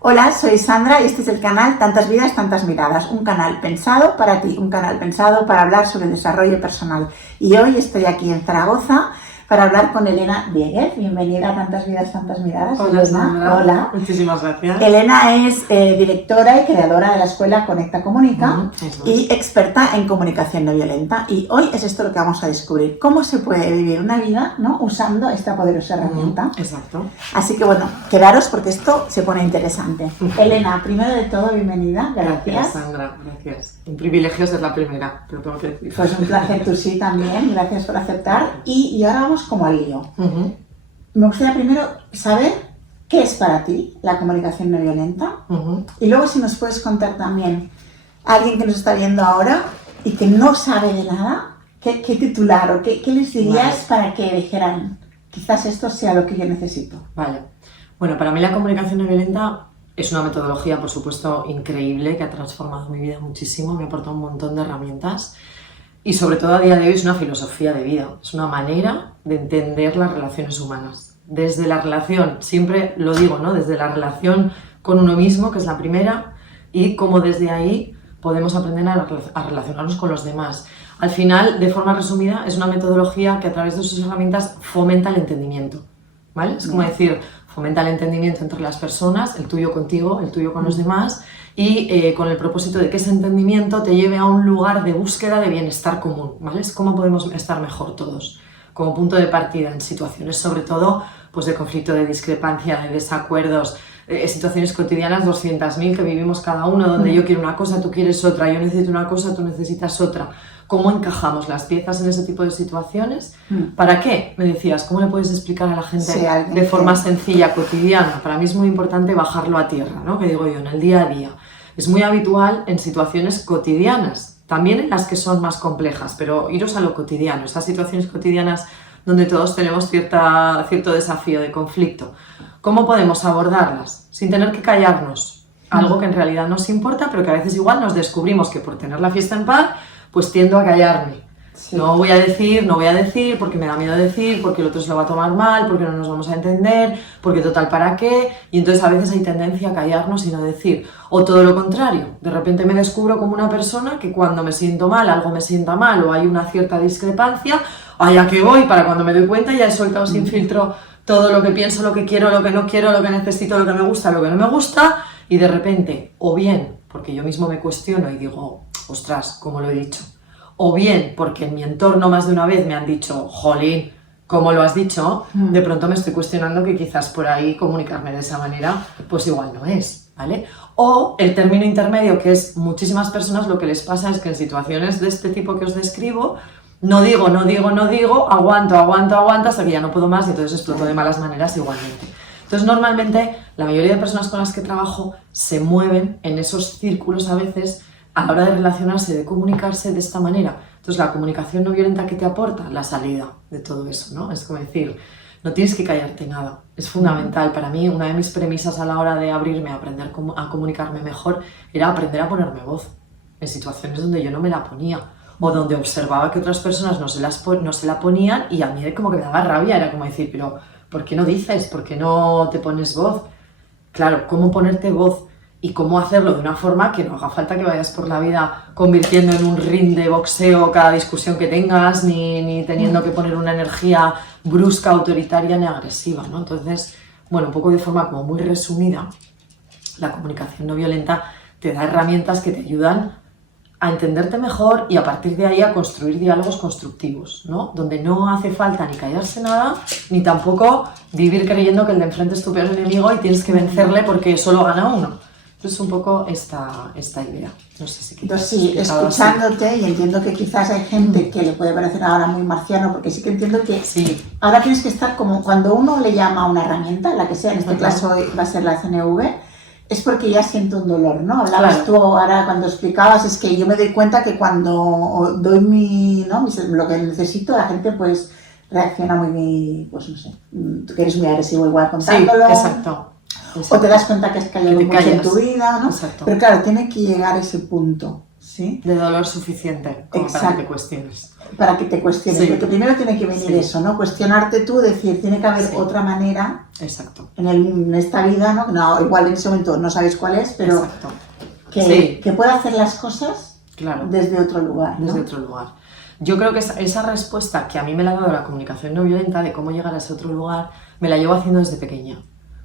Hola, soy Sandra y este es el canal Tantas Vidas, Tantas Miradas, un canal pensado para ti, un canal pensado para hablar sobre el desarrollo personal. Y hoy estoy aquí en Zaragoza para hablar con Elena Dieguez. Bienvenida a Tantas Vidas, Tantas Miradas. Hola, Sandra. Hola. Muchísimas gracias. Elena es directora y creadora de la escuela Conecta Comunica y experta en comunicación no violenta. Y hoy es esto lo que vamos a descubrir, cómo se puede vivir una vida, ¿no?, usando esta poderosa herramienta. Exacto. Así que bueno, quedaros porque esto se pone interesante. Elena, primero de todo, bienvenida. Gracias, Sandra. Gracias. Un privilegio ser la primera, pero tengo que decir. Pues un placer, tú sí también. Gracias por aceptar. Y ahora vamos como al lío. Me gustaría primero saber qué es para ti la comunicación no violenta. Y luego si nos puedes contar también a alguien que nos está viendo ahora y que no sabe de nada, qué titular o qué les dirías para que dijeran, quizás esto sea lo que yo necesito. Vale. Bueno, para mí la comunicación no violenta es una metodología, por supuesto, increíble, que ha transformado mi vida muchísimo, me ha aportado un montón de herramientas y sobre todo a día de hoy es una filosofía de vida, es una manera de entender las relaciones humanas. Desde la relación, siempre lo digo, ¿no?, desde la relación con uno mismo, que es la primera, y cómo desde ahí podemos aprender a relacionarnos con los demás. Al final, de forma resumida, es una metodología que a través de sus herramientas fomenta el entendimiento, ¿vale? Es como decir, fomenta el entendimiento entre las personas, el tuyo contigo, el tuyo con los demás, y con el propósito de que ese entendimiento te lleve a un lugar de búsqueda de bienestar común, ¿vale? Es cómo podemos estar mejor todos, como punto de partida en situaciones, sobre todo, pues de conflicto, de discrepancia, de desacuerdos, situaciones cotidianas 200.000 que vivimos cada uno, donde yo quiero una cosa, tú quieres otra, yo necesito una cosa, tú necesitas otra. ¿Cómo encajamos las piezas en ese tipo de situaciones? ¿Para qué? Me decías, ¿cómo le puedes explicar a la gente de forma sencilla, cotidiana? Para mí es muy importante bajarlo a tierra, ¿no? Que digo yo, en el día a día. Es muy habitual en situaciones cotidianas, también en las que son más complejas, pero iros a lo cotidiano, esas situaciones cotidianas donde todos tenemos cierto desafío de conflicto. ¿Cómo podemos abordarlas sin tener que callarnos? Algo que en realidad nos importa, pero que a veces igual nos descubrimos que por tener la fiesta en paz, pues tiendo a callarme. Sí. No voy a decir, porque me da miedo decir, porque el otro se lo va a tomar mal, porque no nos vamos a entender, porque total, ¿para qué? Y entonces a veces hay tendencia a callarnos y no decir. O todo lo contrario, de repente me descubro como una persona que cuando me siento mal, algo me sienta mal o hay una cierta discrepancia, allá que voy, para cuando me doy cuenta ya he soltado sin filtro todo lo que pienso, lo que quiero, lo que no quiero, lo que necesito, lo que me gusta, lo que no me gusta, y de repente, o bien, porque yo mismo me cuestiono y digo, ostras, ¿cómo lo he dicho? O bien, porque en mi entorno más de una vez me han dicho, jolín, ¿cómo lo has dicho? De pronto me estoy cuestionando que quizás por ahí comunicarme de esa manera, pues igual no es, ¿vale? O el término intermedio, que es muchísimas personas lo que les pasa es que en situaciones de este tipo que os describo, no digo, aguanto hasta que ya no puedo más y entonces exploto de malas maneras igualmente. Entonces normalmente la mayoría de personas con las que trabajo se mueven en esos círculos a veces a la hora de relacionarse, de comunicarse de esta manera. Entonces la comunicación no violenta, ¿qué te aporta? La salida de todo eso, ¿no? Es como decir, no tienes que callarte nada. Es fundamental. Para mí una de mis premisas a la hora de abrirme a aprender a comunicarme mejor era aprender a ponerme voz en situaciones donde yo no me la ponía o donde observaba que otras personas no se la ponían y a mí como que me daba rabia, era como decir, pero ¿por qué no dices? ¿Por qué no te pones voz? Claro, ¿cómo ponerte voz? Y cómo hacerlo de una forma que no haga falta que vayas por la vida convirtiendo en un ring de boxeo cada discusión que tengas, ni teniendo que poner una energía brusca, autoritaria ni agresiva, ¿no? Entonces, bueno, un poco de forma como muy resumida, la comunicación no violenta te da herramientas que te ayudan a entenderte mejor y a partir de ahí a construir diálogos constructivos, ¿no? Donde no hace falta ni callarse nada, ni tampoco vivir creyendo que el de enfrente es tu peor enemigo y tienes que vencerle porque solo gana uno. Es un poco esta idea. No sé si entonces, sí, escuchándote y entiendo que quizás hay gente que le puede parecer ahora muy marciano, porque sí que entiendo que ahora tienes que estar como cuando uno le llama a una herramienta, la que sea, en este caso va a ser la CNV, es porque ya siento un dolor, ¿no? Hablabas tú ahora cuando explicabas, es que yo me doy cuenta que cuando doy lo que necesito, la gente pues reacciona muy, pues no sé, tú que eres muy agresivo igual contándolo. Sí, exacto. O te das cuenta que has callado mucho en tu vida, ¿no? Exacto. Pero claro, tiene que llegar a ese punto Sí. de dolor suficiente como para que Exacto. te cuestiones. Para que te cuestiones, Sí. porque primero tiene que venir Sí. eso, ¿no? Cuestionarte tú, decir, tiene que haber Sí. otra manera Exacto. en esta vida, ¿no? No, igual en ese momento no sabes cuál es, pero Exacto. que, Sí. que pueda hacer las cosas Claro. desde otro lugar, ¿no? Desde otro lugar. Yo creo que esa respuesta que a mí me la ha dado la comunicación no violenta de cómo llegar a ese otro lugar, me la llevo haciendo desde pequeña.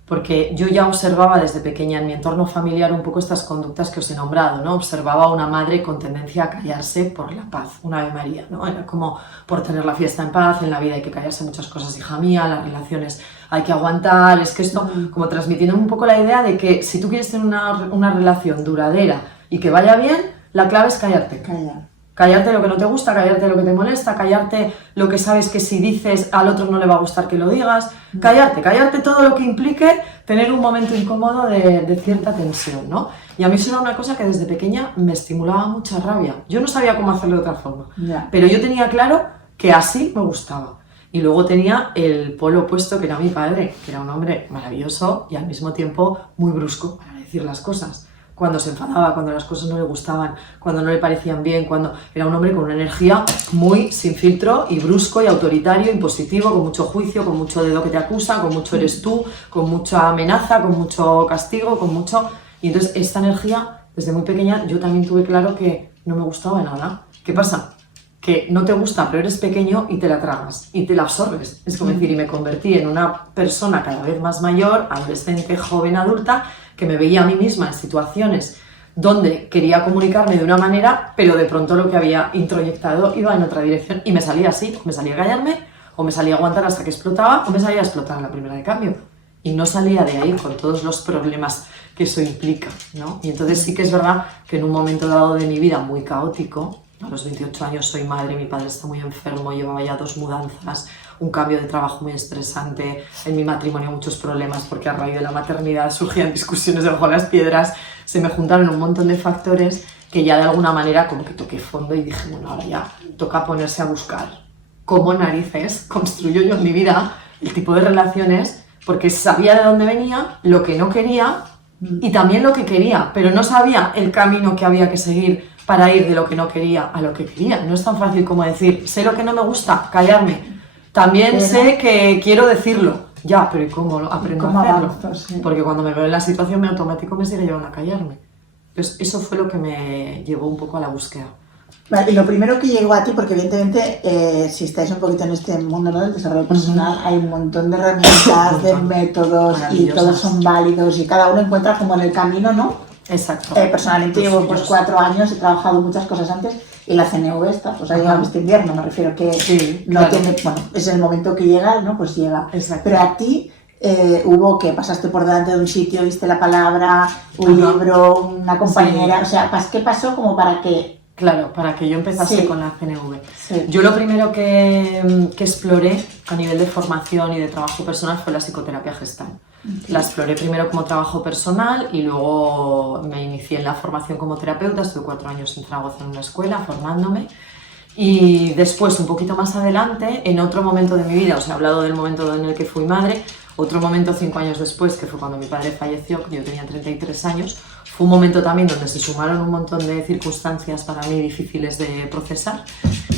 Porque yo ya observaba desde pequeña en mi entorno familiar un poco estas conductas que os he nombrado, ¿no? Observaba a una madre con tendencia a callarse por la paz, una Ave María, ¿no? Era como por tener la fiesta en paz, en la vida hay que callarse muchas cosas, hija mía, las relaciones hay que aguantar, es que esto, como transmitiendo un poco la idea de que si tú quieres tener una relación duradera y que vaya bien, la clave es callarte. Calla. Callarte lo que no te gusta, callarte lo que te molesta, callarte lo que sabes que si dices al otro no le va a gustar que lo digas, callarte todo lo que implique tener un momento incómodo de cierta tensión, ¿no? Y a mí eso era una cosa que desde pequeña me estimulaba mucha rabia. Yo no sabía cómo hacerlo de otra forma, Ya. pero yo tenía claro que así me gustaba. Y luego tenía el polo opuesto, que era mi padre, que era un hombre maravilloso y al mismo tiempo muy brusco para decir las cosas. Cuando se enfadaba, cuando las cosas no le gustaban, cuando no le parecían bien, cuando era un hombre con una energía muy sin filtro y brusco y autoritario, impositivo, con mucho juicio, con mucho dedo que te acusa, con mucho eres tú, con mucha amenaza, con mucho castigo, con mucho... Y entonces esta energía, desde muy pequeña, yo también tuve claro que no me gustaba nada. ¿Qué pasa? Que no te gusta, pero eres pequeño y te la tragas y te la absorbes. Es como decir, y me convertí en una persona cada vez más mayor, adolescente, joven, adulta, que me veía a mí misma en situaciones donde quería comunicarme de una manera, pero de pronto lo que había introyectado iba en otra dirección y me salía así, o me salía a callarme, o me salía a aguantar hasta que explotaba, o me salía a explotar en la primera de cambio. Y no salía de ahí con todos los problemas que eso implica, ¿no? Y entonces sí que es verdad que en un momento dado de mi vida muy caótico, a los 28 años soy madre, mi padre está muy enfermo, llevaba ya 2 mudanzas, un cambio de trabajo muy estresante, en mi matrimonio muchos problemas porque a raíz de la maternidad surgían discusiones debajo de las piedras, se me juntaron un montón de factores que ya de alguna manera como que toqué fondo y dije, bueno, ahora ya toca ponerse a buscar cómo narices construyo yo en mi vida el tipo de relaciones, porque sabía de dónde venía, lo que no quería y también lo que quería, pero no sabía el camino que había que seguir para ir de lo que no quería a lo que quería. No es tan fácil como decir, sé lo que no me gusta, callarme. También sé que quiero decirlo. Ya, pero ¿y cómo aprendo a hacerlo? Avanzo, sí. Porque cuando me veo en la situación, me automático me sigue llevando a callarme. Entonces, eso fue lo que me llevó un poco a la búsqueda. Vale, y lo primero que llegó a ti, porque evidentemente si estáis un poquito en este mundo, ¿no?, del desarrollo personal, hay un montón de herramientas, de métodos y todos son válidos y cada uno encuentra como en el camino, ¿no? Exacto. Personalmente llevo pues 4 años, he trabajado muchas cosas antes y la CNV está, pues ha llegado este invierno, me refiero que Sí, no claro. tiene, bueno, es el momento que llega, ¿no? Pues llega. Exacto. Pero a ti hubo que pasaste por delante de un sitio, viste la palabra, un Ajá. libro, una compañera, Sí. o sea, ¿qué pasó como para que... Claro, para que yo empezase Sí. con la CNV. Sí. Yo lo primero que exploré a nivel de formación y de trabajo personal fue la psicoterapia gestal. La exploré primero como trabajo personal y luego me inicié en la formación como terapeuta. Estuve 4 años en Zaragoza en una escuela formándome. Y después, un poquito más adelante, en otro momento de mi vida, os he hablado del momento en el que fui madre, otro momento 5 años después, que fue cuando mi padre falleció, que yo tenía 33 años, fue un momento también donde se sumaron un montón de circunstancias para mí difíciles de procesar.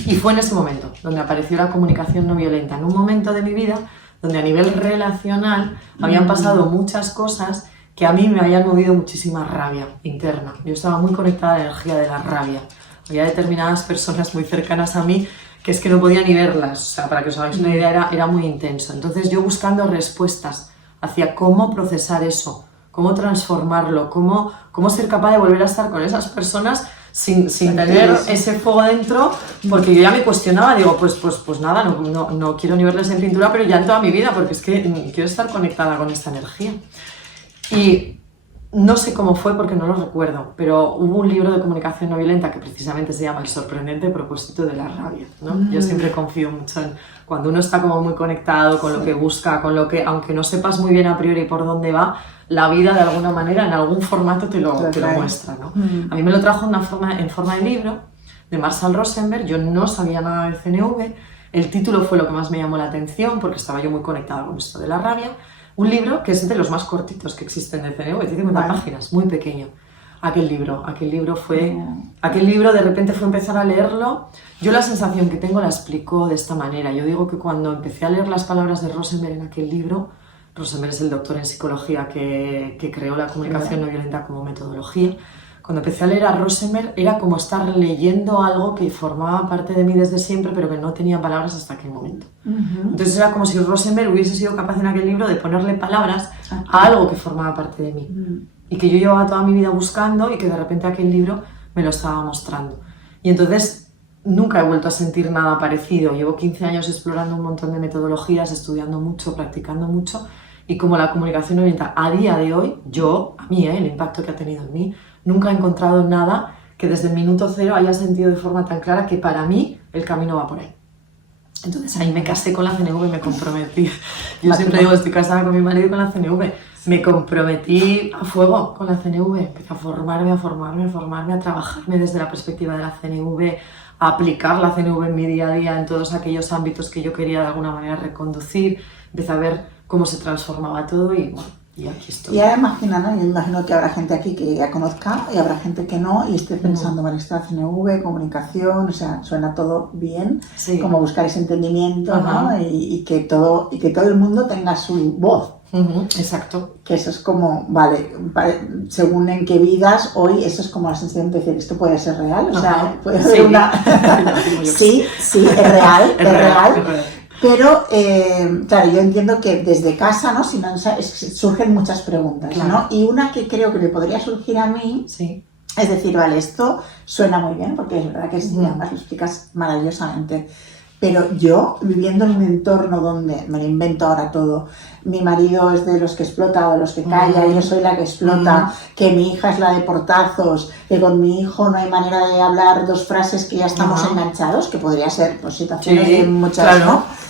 Y fue en ese momento donde apareció la comunicación no violenta, en un momento de mi vida donde a nivel relacional habían pasado muchas cosas que a mí me habían movido muchísima rabia interna. Yo estaba muy conectada a la energía de la rabia. Había determinadas personas muy cercanas a mí que es que no podía ni verlas, o sea, para que os hagáis una idea, era muy intenso. Entonces yo buscando respuestas hacia cómo procesar eso, cómo transformarlo, cómo ser capaz de volver a estar con esas personas sin tener ese fuego dentro, porque yo ya me cuestionaba, digo, pues nada, no quiero ni verles en pintura, pero ya en toda mi vida, porque es que quiero estar conectada con esta energía. Y no sé cómo fue porque no lo recuerdo, pero hubo un libro de comunicación no violenta que precisamente se llama El sorprendente propósito de la rabia, ¿no? Yo siempre confío mucho en cuando uno está como muy conectado con lo que busca, con lo que, aunque no sepas muy bien a priori por dónde va, la vida de alguna manera en algún formato te lo muestra, ¿no? A mí me lo trajo en forma de libro de Marshall Rosenberg. Yo no sabía nada de CNV, el título fue lo que más me llamó la atención porque estaba yo muy conectada con esto de la rabia. Un libro que es de los más cortitos que existen de CNV, tiene 50 páginas, muy pequeño. Aquel libro fue... Aquel libro de repente fue empezar a leerlo. Yo la sensación que tengo la explico de esta manera. Yo digo que cuando empecé a leer las palabras de Rosenberg en aquel libro, Rosenberg es el doctor en psicología que creó la comunicación no violenta como metodología. Cuando empecé a leer a Rosenberg era como estar leyendo algo que formaba parte de mí desde siempre, pero que no tenía palabras hasta aquel momento. Entonces era como si Rosenberg hubiese sido capaz en aquel libro de ponerle palabras a algo que formaba parte de mí. Y que yo llevaba toda mi vida buscando y que de repente aquel libro me lo estaba mostrando. Y entonces nunca he vuelto a sentir nada parecido. Llevo 15 años explorando un montón de metodologías, estudiando mucho, practicando mucho. Y como la comunicación no violenta a día de hoy, el impacto que ha tenido en mí, nunca he encontrado nada que desde el minuto cero haya sentido de forma tan clara que para mí el camino va por ahí. Entonces ahí me casé con la CNV y me comprometí. Yo siempre digo, estoy casada con mi marido y con la CNV. Me comprometí a fuego con la CNV. Empecé a formarme, a trabajarme desde la perspectiva de la CNV, a aplicar la CNV en mi día a día en todos aquellos ámbitos que yo quería de alguna manera reconducir. Empecé a ver cómo se transformaba todo y bueno, y aquí estoy. Y ahora imagina, ¿no? Yo imagino que habrá gente aquí que ya conozca y habrá gente que no y esté pensando, vale, está CNV, comunicación, o sea, suena todo bien, Sí. como buscar ese entendimiento, ¿no? Y que todo el mundo tenga su voz. Exacto. Que eso es como, vale, según en qué vidas, hoy eso es como la sensación de decir, esto puede ser real, o sea, puede ser una... sí, es real, es real. Pero, claro, yo entiendo que desde casa, ¿no? Si no, surgen muchas preguntas, claro, ¿no? Y una que creo que me podría surgir a mí, es decir, vale, esto suena muy bien, porque es verdad que además lo explicas maravillosamente, pero yo, viviendo en un entorno donde, me lo invento ahora todo, mi marido es de los que explota o de los que calla, yo soy la que explota, que mi hija es la de portazos, que con mi hijo no hay manera de hablar dos frases que ya estamos enganchados, que podría ser pues, situaciones de muchas, claro, ¿no?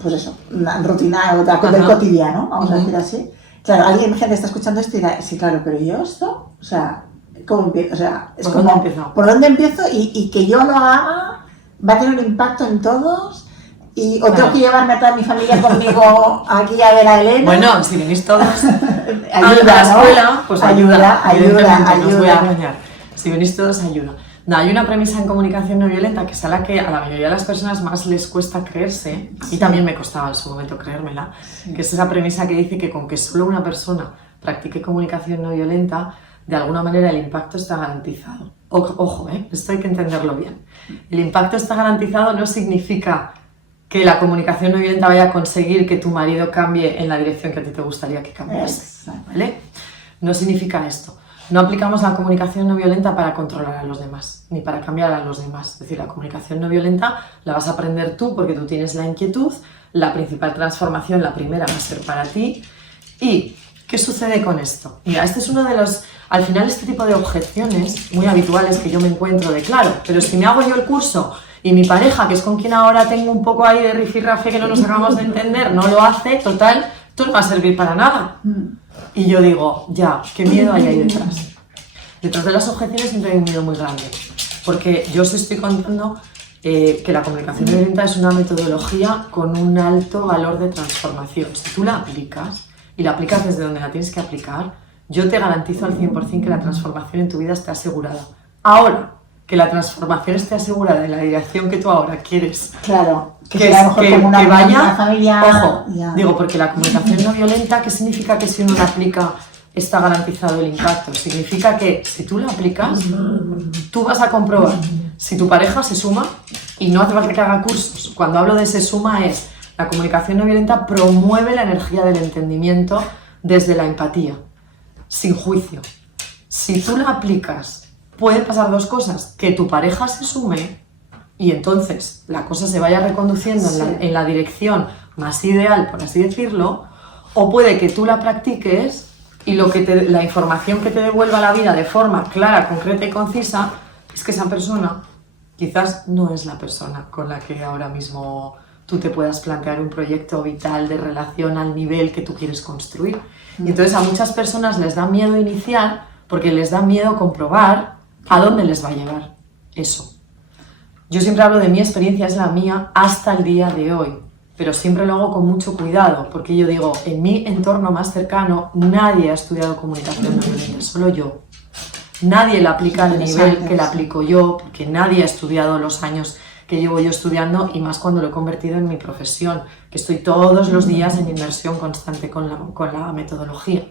Pues eso, una rutina del cotidiano, vamos a decir así. Claro, alguien gente está escuchando esto y dirá, sí, claro, pero yo esto, o sea, ¿cómo empiezo? O sea, es como, ¿por dónde empiezo? Y que yo lo haga va a tener un impacto en todos. O tengo que llevarme a toda mi familia conmigo aquí a ver a Elena. Bueno, si venís todos ayuda, a la escuela, pues ayuda. Ayuda. Os voy a engañar. Si venís todos, ayuda. No, hay una premisa en comunicación no violenta que es a la que a la mayoría de las personas más les cuesta creerse, y también me costaba en su momento creérmela, que es esa premisa que dice que con que solo una persona practique comunicación no violenta, de alguna manera el impacto está garantizado. Ojo, esto hay que entenderlo bien. El impacto está garantizado no significa que la comunicación no violenta vaya a conseguir que tu marido cambie en la dirección que a ti te gustaría que cambiase, ¿vale? No significa esto. No aplicamos la comunicación no violenta para controlar a los demás, ni para cambiar a los demás. Es decir, la comunicación no violenta la vas a aprender tú porque tú tienes la inquietud, la principal transformación, la primera, va a ser para ti. ¿Y qué sucede con esto? Mira, este es uno de los... Al final, este tipo de objeciones muy habituales que yo me encuentro de, claro, pero si me hago yo el curso y mi pareja, que es con quien ahora tengo un poco ahí de rifirrafe que no nos acabamos de entender, no lo hace, total, esto no va a servir para nada. Y yo digo, ya, ¿qué miedo hay ahí detrás? Detrás de las objeciones siempre hay un miedo muy grande, porque yo os estoy contando que la comunicación no violenta es una metodología con un alto valor de transformación. Si tú la aplicas, y la aplicas desde donde la tienes que aplicar, yo te garantizo al 100% que la transformación en tu vida esté asegurada. Ahora, que la transformación esté asegurada en la dirección que tú ahora quieres, claro, que vaya, familia, ojo, digo, porque la comunicación no violenta, ¿qué significa que si uno la aplica está garantizado el impacto? Significa que si tú la aplicas, tú vas a comprobar si tu pareja se suma, y no hace falta que haga cursos. Cuando hablo de se suma es, la comunicación no violenta promueve la energía del entendimiento desde la empatía, sin juicio. Si tú la aplicas, pueden pasar dos cosas, que tu pareja se sume y entonces la cosa se vaya reconduciendo en la dirección más ideal, por así decirlo, o puede que tú la practiques y la información que te devuelva la vida de forma clara, concreta y concisa es que esa persona quizás no es la persona con la que ahora mismo tú te puedas plantear un proyecto vital de relación al nivel que tú quieres construir. Y entonces a muchas personas les da miedo iniciar porque les da miedo comprobar a dónde les va a llevar eso. Yo siempre hablo de mi experiencia, es la mía hasta el día de hoy, pero siempre lo hago con mucho cuidado, porque yo digo, en mi entorno más cercano nadie ha estudiado comunicación no violenta, solo yo. nadie la aplica al nivel Interesante, que la sí. aplico yo, porque nadie ha estudiado los años que llevo yo estudiando y más cuando lo he convertido en mi profesión, que estoy todos los días en inmersión constante con la metodología.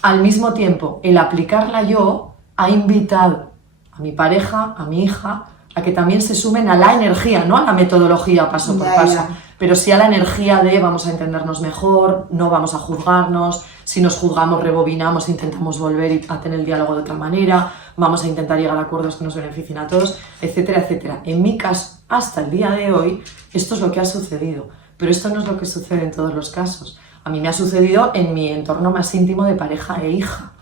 Al mismo tiempo, el aplicarla yo ha invitado a mi pareja, a mi hija, a que también se sumen a la energía, no a la metodología paso por paso, pero sí a la energía de vamos a entendernos mejor, no vamos a juzgarnos, si nos juzgamos rebobinamos, intentamos volver a tener el diálogo de otra manera, vamos a intentar llegar a acuerdos que nos beneficien a todos, etcétera, etcétera. En mi caso, hasta el día de hoy, esto es lo que ha sucedido, pero esto no es lo que sucede en todos los casos. A mí me ha sucedido en mi entorno más íntimo de pareja e hija,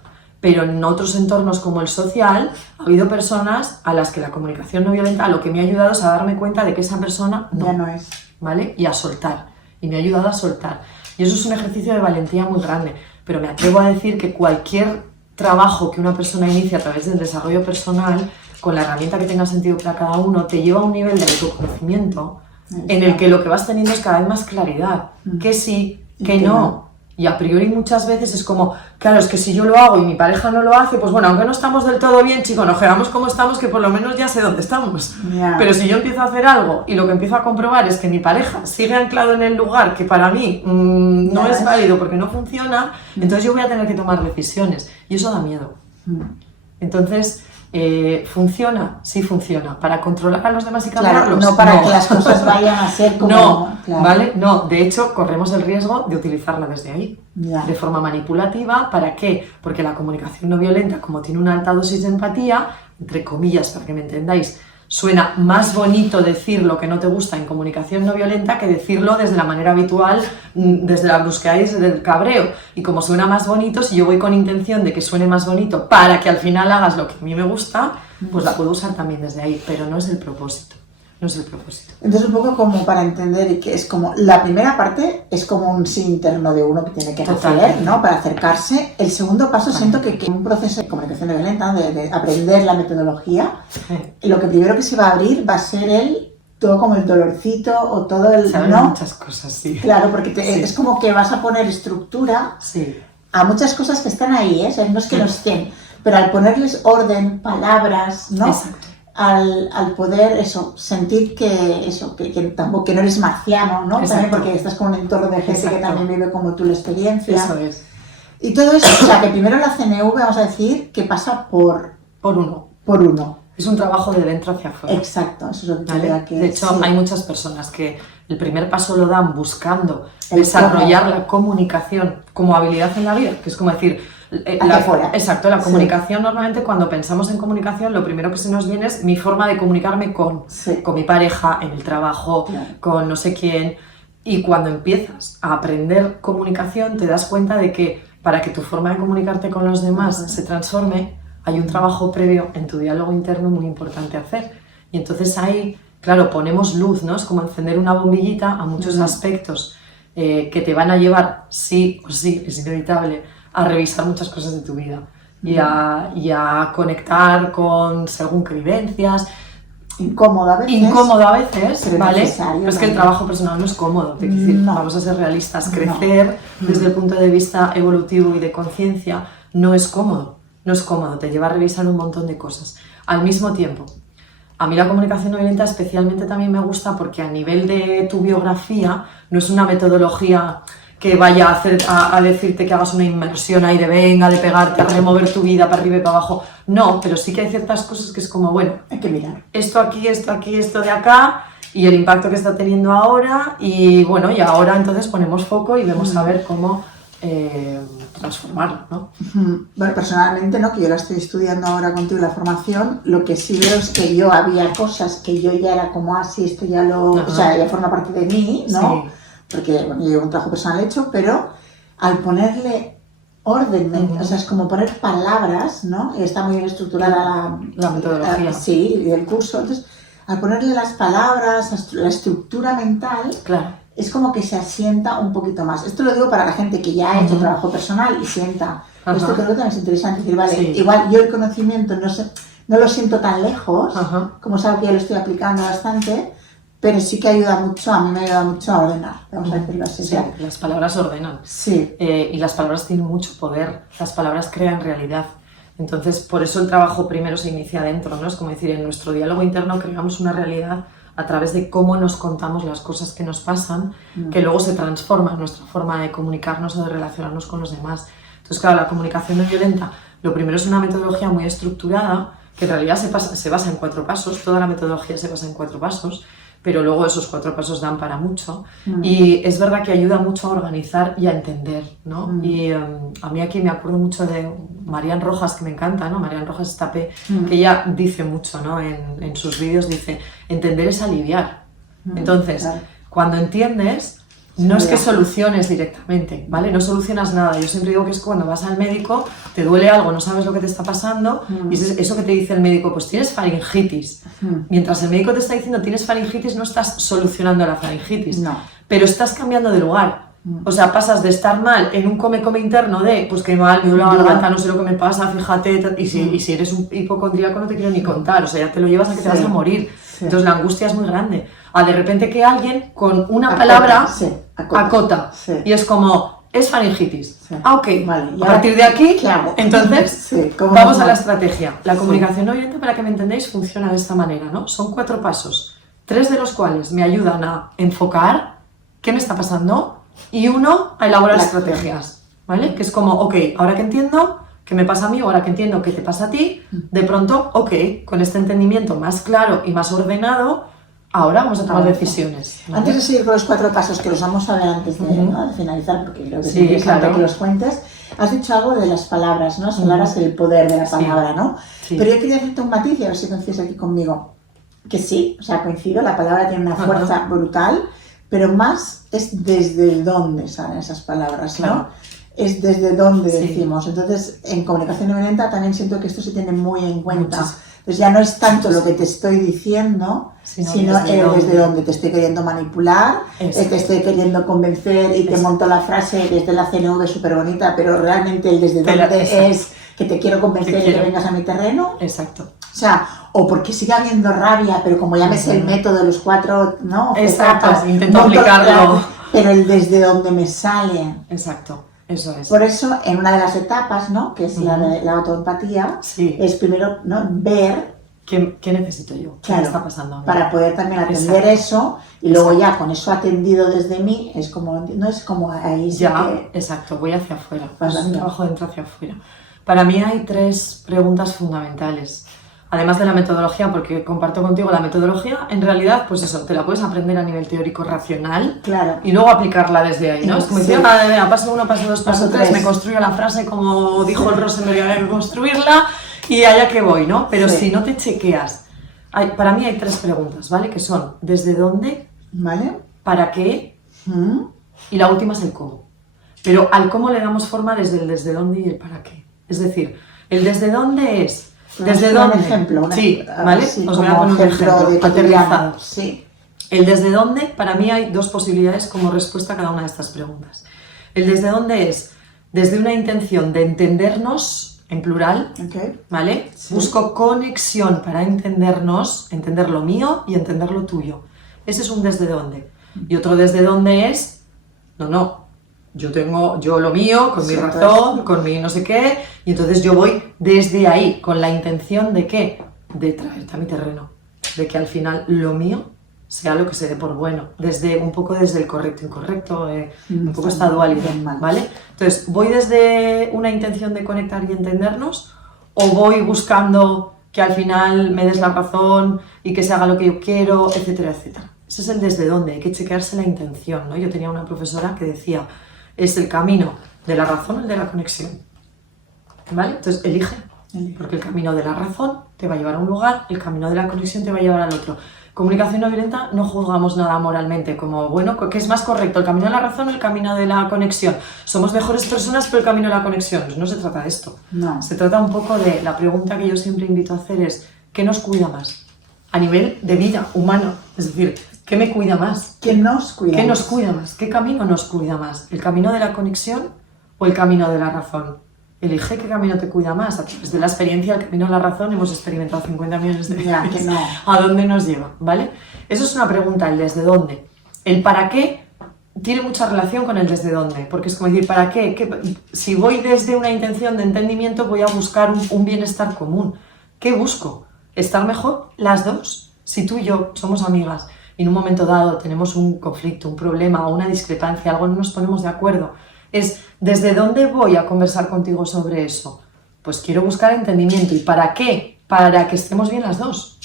pero en otros entornos como el social ha habido personas a las que la comunicación no violenta lo que me ha ayudado es a darme cuenta de que esa persona Ya no es. ¿vale? Y a soltar, y me ha ayudado a soltar. Y eso es un ejercicio de valentía muy grande, pero me atrevo a decir que cualquier trabajo que una persona inicia a través del desarrollo personal, con la herramienta que tenga sentido para cada uno, te lleva a un nivel de autoconocimiento en el que lo que vas teniendo es cada vez más claridad, que sí, que no. Y a priori muchas veces es como, claro, es que si yo lo hago y mi pareja no lo hace, pues bueno, aunque no estamos del todo bien, chicos, nos quedamos como estamos, que por lo menos ya sé dónde estamos. Yeah. Pero si yo empiezo a hacer algo y lo que empiezo a comprobar es que mi pareja sigue anclado en el lugar que para mí no es válido porque no funciona, entonces yo voy a tener que tomar decisiones y eso da miedo. Entonces, ¿funciona? Sí funciona. ¿Para controlar a los demás y cambiarlos? Claro, no para que las cosas vayan a ser como... No, claro. ¿vale? No, de hecho, corremos el riesgo de utilizarla desde ahí, Ya. de forma manipulativa. ¿Para qué? Porque la comunicación no violenta, como tiene una alta dosis de empatía, entre comillas, para que me entendáis, suena más bonito decir lo que no te gusta en comunicación no violenta que decirlo desde la manera habitual, desde la brusquedad y desde el cabreo. Y como suena más bonito, si yo voy con intención de que suene más bonito para que al final hagas lo que a mí me gusta, pues la puedo usar también desde ahí, pero no es el propósito. No es el propósito. Entonces un poco como para entender que es como la primera parte es como un sí interno de uno que tiene que hacer, ¿no? Para acercarse. El segundo paso siento que un proceso de comunicación no violenta, de aprender la metodología, lo que primero que se va a abrir va a ser todo como el dolorcito o todo el... Saben ¿no? muchas cosas, sí. Claro, porque es como que vas a poner estructura a muchas cosas que están ahí, ¿eh? O sea, no es que no estén, pero al ponerles orden, palabras, ¿no? Exacto. Al poder sentir que tampoco que no eres marciano, ¿no? También porque estás con un entorno de gente que también vive como tú la experiencia. Eso es. Y todo eso, o sea, que primero la CNV, vamos a decir, que pasa por uno. Por uno. Es un trabajo de dentro hacia afuera. Exacto, eso es lo que ¿Vale? que de hecho, hay muchas personas que el primer paso lo dan buscando desarrollar la comunicación como habilidad en la vida, que es como decir... Exacto, la comunicación normalmente cuando pensamos en comunicación lo primero que se nos viene es mi forma de comunicarme con mi pareja, en el trabajo, con no sé quién, y cuando empiezas a aprender comunicación te das cuenta de que para que tu forma de comunicarte con los demás se transforme hay un trabajo previo en tu diálogo interno muy importante a hacer y entonces ahí, claro, ponemos luz, ¿no? Es como encender una bombillita a muchos aspectos que te van a llevar, sí o sí, es inevitable, a revisar muchas cosas de tu vida y a conectar con según qué vivencias. Incómodo a veces, pero ¿vale? Pero es que el trabajo personal no es cómodo, te quiero decir, vamos a ser realistas, crecer desde el punto de vista evolutivo y de conciencia no es cómodo, te lleva a revisar un montón de cosas. Al mismo tiempo, a mí la comunicación no violenta especialmente también me gusta porque a nivel de tu biografía no es una metodología que vaya a decirte que hagas una inmersión ahí de venga, de pegarte, a remover tu vida para arriba y para abajo. No, pero sí que hay ciertas cosas que es como, bueno, hay que mirar esto aquí, esto de acá y el impacto que está teniendo ahora y bueno, y ahora entonces ponemos foco y vemos a ver cómo transformarlo, ¿no? Bueno, personalmente, ¿no? Que yo la estoy estudiando ahora contigo la formación, lo que sí veo es que yo había cosas que yo ya era como así, esto ya o sea, ya forma parte de mí, ¿no? Sí. Porque bueno, yo llevo un trabajo personal hecho, pero al ponerle orden, o sea, es como poner palabras, ¿no? Y está muy bien estructurada la metodología. Sí, y el curso. Entonces, al ponerle las palabras, la estructura mental, es como que se asienta un poquito más. Esto lo digo para la gente que ya ha hecho trabajo personal y sienta. Esto creo que también es interesante. Decir, vale, igual yo el conocimiento no lo siento tan lejos, como sabe que yo lo estoy aplicando bastante, pero sí que ayuda mucho, a mí me ayuda mucho a ordenar, vamos a decirlo así. Sí, las palabras ordenan. Sí. Y las palabras tienen mucho poder, las palabras crean realidad. Entonces, por eso el trabajo primero se inicia dentro, ¿no? Es como decir, en nuestro diálogo interno creamos una realidad a través de cómo nos contamos las cosas que nos pasan, que luego se transforma en nuestra forma de comunicarnos o de relacionarnos con los demás. Entonces, claro, la comunicación no violenta, lo primero es una metodología muy estructurada, que en realidad se basa en 4 pasos, toda la metodología se basa en 4 pasos, pero luego esos 4 pasos dan para mucho. Y es verdad que ayuda mucho a organizar y a entender, ¿no? Y a mí aquí me acuerdo mucho de Marian Rojas, que me encanta, ¿no? Marian Rojas Estapé, que ella dice mucho, ¿no? En sus vídeos dice, entender es aliviar. Entonces, claro. Cuando entiendes, no es que soluciones directamente, ¿vale? No solucionas nada. Yo siempre digo que es cuando vas al médico, te duele algo, no sabes lo que te está pasando, y es eso que te dice el médico, pues tienes faringitis. Mientras el médico te está diciendo tienes faringitis, no estás solucionando la faringitis, pero estás cambiando de lugar. O sea, pasas de estar mal en un come-come interno de, pues que mal, me duele la garganta, no sé lo que me pasa, fíjate, y si eres un hipocondríaco no te quiero ni contar, o sea, ya te lo llevas a que te vas a morir. Entonces la angustia es muy grande. De repente que alguien con una palabra acota. Y es como, es faringitis. Ok, vale, a partir de aquí, entonces vamos a la estrategia. La comunicación no violenta, para que me entendáis, funciona de esta manera, ¿no? Son 4 pasos, 3 de los cuales me ayudan a enfocar qué me está pasando y 1 a elaborar estrategias, ¿vale? Que es como, ok, ahora que entiendo qué me pasa a mí, ahora que entiendo qué te pasa a ti, de pronto, ok, con este entendimiento más claro y más ordenado, ahora vamos a tomar decisiones, ¿vale? Antes de seguir con los 4 pasos, que los vamos a ver antes de, ¿no? de finalizar, porque creo que es interesante que los cuentes, has dicho algo de las palabras, ¿no? Las palabras, el poder de la palabra, ¿no? Pero yo quería hacerte un matiz y a ver si coincides aquí conmigo. Que sí, o sea, coincido, la palabra tiene una fuerza brutal, pero más es desde dónde salen esas palabras, ¿no? Es desde dónde decimos. Entonces, en comunicación no violenta también siento que esto se tiene muy en cuenta. Entonces ya no es tanto lo que te estoy diciendo, sino desde dónde te estoy queriendo manipular, te estoy queriendo convencer y te monto la frase desde la CNV súper bonita, pero realmente el desde dónde es que te quiero convencer y que vengas a mi terreno. Exacto. O sea, o porque sigue habiendo rabia, pero como ya me sé el método de los 4, ¿no? Exacto, intento aplicarlo. Pero el desde dónde me sale. Exacto. Eso es. Por eso, en una de las etapas, ¿no? Que es la de la autoempatía, es primero, ¿no? ver ¿Qué necesito yo? ¿Qué me está pasando a mí? Para poder también atender eso, y luego ya con eso atendido desde mí, es como, no es como ahí. Exacto, voy hacia afuera. Es un trabajo de dentro hacia afuera. Para mí hay 3 preguntas fundamentales. Además de la metodología, porque comparto contigo la metodología, en realidad, pues eso, te la puedes aprender a nivel teórico racional y luego aplicarla desde ahí, ¿no? Es como decir, paso 1, paso 2, paso 3, me construyo la frase como dijo el Rosenberg, hay que construirla y allá que voy, ¿no? Pero si no te chequeas, para mí hay 3 preguntas, ¿vale? Que son, ¿desde dónde? ¿Vale? ¿Para qué? Y la última es el cómo. Pero al cómo le damos forma desde el desde dónde y el para qué. Es decir, el desde dónde es... ¿Desde dónde? Un ejemplo. ¿Vale? Os voy a poner un ejemplo aterrizado. Sí. El desde dónde, para mí hay 2 posibilidades como respuesta a cada una de estas preguntas. El desde dónde es desde una intención de entendernos, en plural, ¿vale? Busco conexión para entendernos, entender lo mío y entender lo tuyo. Ese es un desde dónde. Y otro desde dónde es, yo tengo lo mío, con mi razón, con mi no sé qué, y entonces yo voy desde ahí, con la intención de ¿qué? De traerte a mi terreno, de que al final lo mío sea lo que se dé por bueno, un poco desde el correcto, incorrecto, un poco esta dualidad, ¿vale? Entonces, ¿voy desde una intención de conectar y entendernos, o voy buscando que al final me des la razón y que se haga lo que yo quiero, etcétera, etcétera? Ese es el desde dónde, hay que chequearse la intención, ¿no? Yo tenía una profesora que decía, es el camino de la razón o el de la conexión, ¿vale? Entonces elige, porque el camino de la razón te va a llevar a un lugar, el camino de la conexión te va a llevar al otro. Comunicación no violenta, no juzgamos nada moralmente, como, bueno, ¿qué es más correcto, el camino de la razón o el camino de la conexión? Somos mejores personas por el camino de la conexión. No se trata de esto. No. Se trata un poco de, la pregunta que yo siempre invito a hacer es, ¿qué nos cuida más? A nivel de vida humano, es decir, ¿qué me cuida más? ¿Qué nos cuida más? ¿Qué nos cuida más? ¿Qué camino nos cuida más? ¿El camino de la conexión o el camino de la razón? Elige qué camino te cuida más. A través de la experiencia, el camino de la razón, hemos experimentado 50 millones de veces. Que no. ¿A dónde nos lleva? ¿Vale? Eso es una pregunta, el desde dónde. El para qué tiene mucha relación con el desde dónde, porque es como decir, ¿para qué? Si voy desde una intención de entendimiento, voy a buscar un bienestar común. ¿Qué busco? ¿Estar mejor? Las dos. Si tú y yo somos amigas y en un momento dado tenemos un conflicto, un problema o una discrepancia, algo no nos ponemos de acuerdo, es ¿desde dónde voy a conversar contigo sobre eso? Pues quiero buscar entendimiento. ¿Y para qué? Para que estemos bien las dos.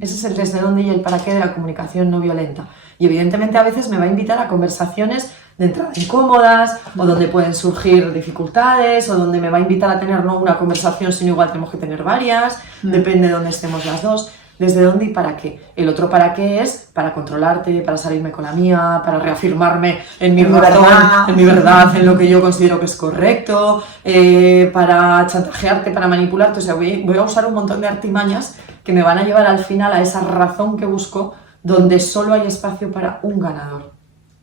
Ese es el desde dónde y el para qué de la comunicación no violenta. Y evidentemente a veces me va a invitar a conversaciones de entrada incómodas, o donde pueden surgir dificultades, o donde me va a invitar a tener no una conversación, sino igual tenemos que tener varias, depende de dónde estemos las dos. ¿Desde dónde y para qué? El otro para qué es para controlarte, para salirme con la mía, para reafirmarme en mi verdad, en lo que yo considero que es correcto, para chantajearte, para manipularte. O sea, voy a usar un montón de artimañas que me van a llevar al final a esa razón que busco, donde solo hay espacio para un ganador.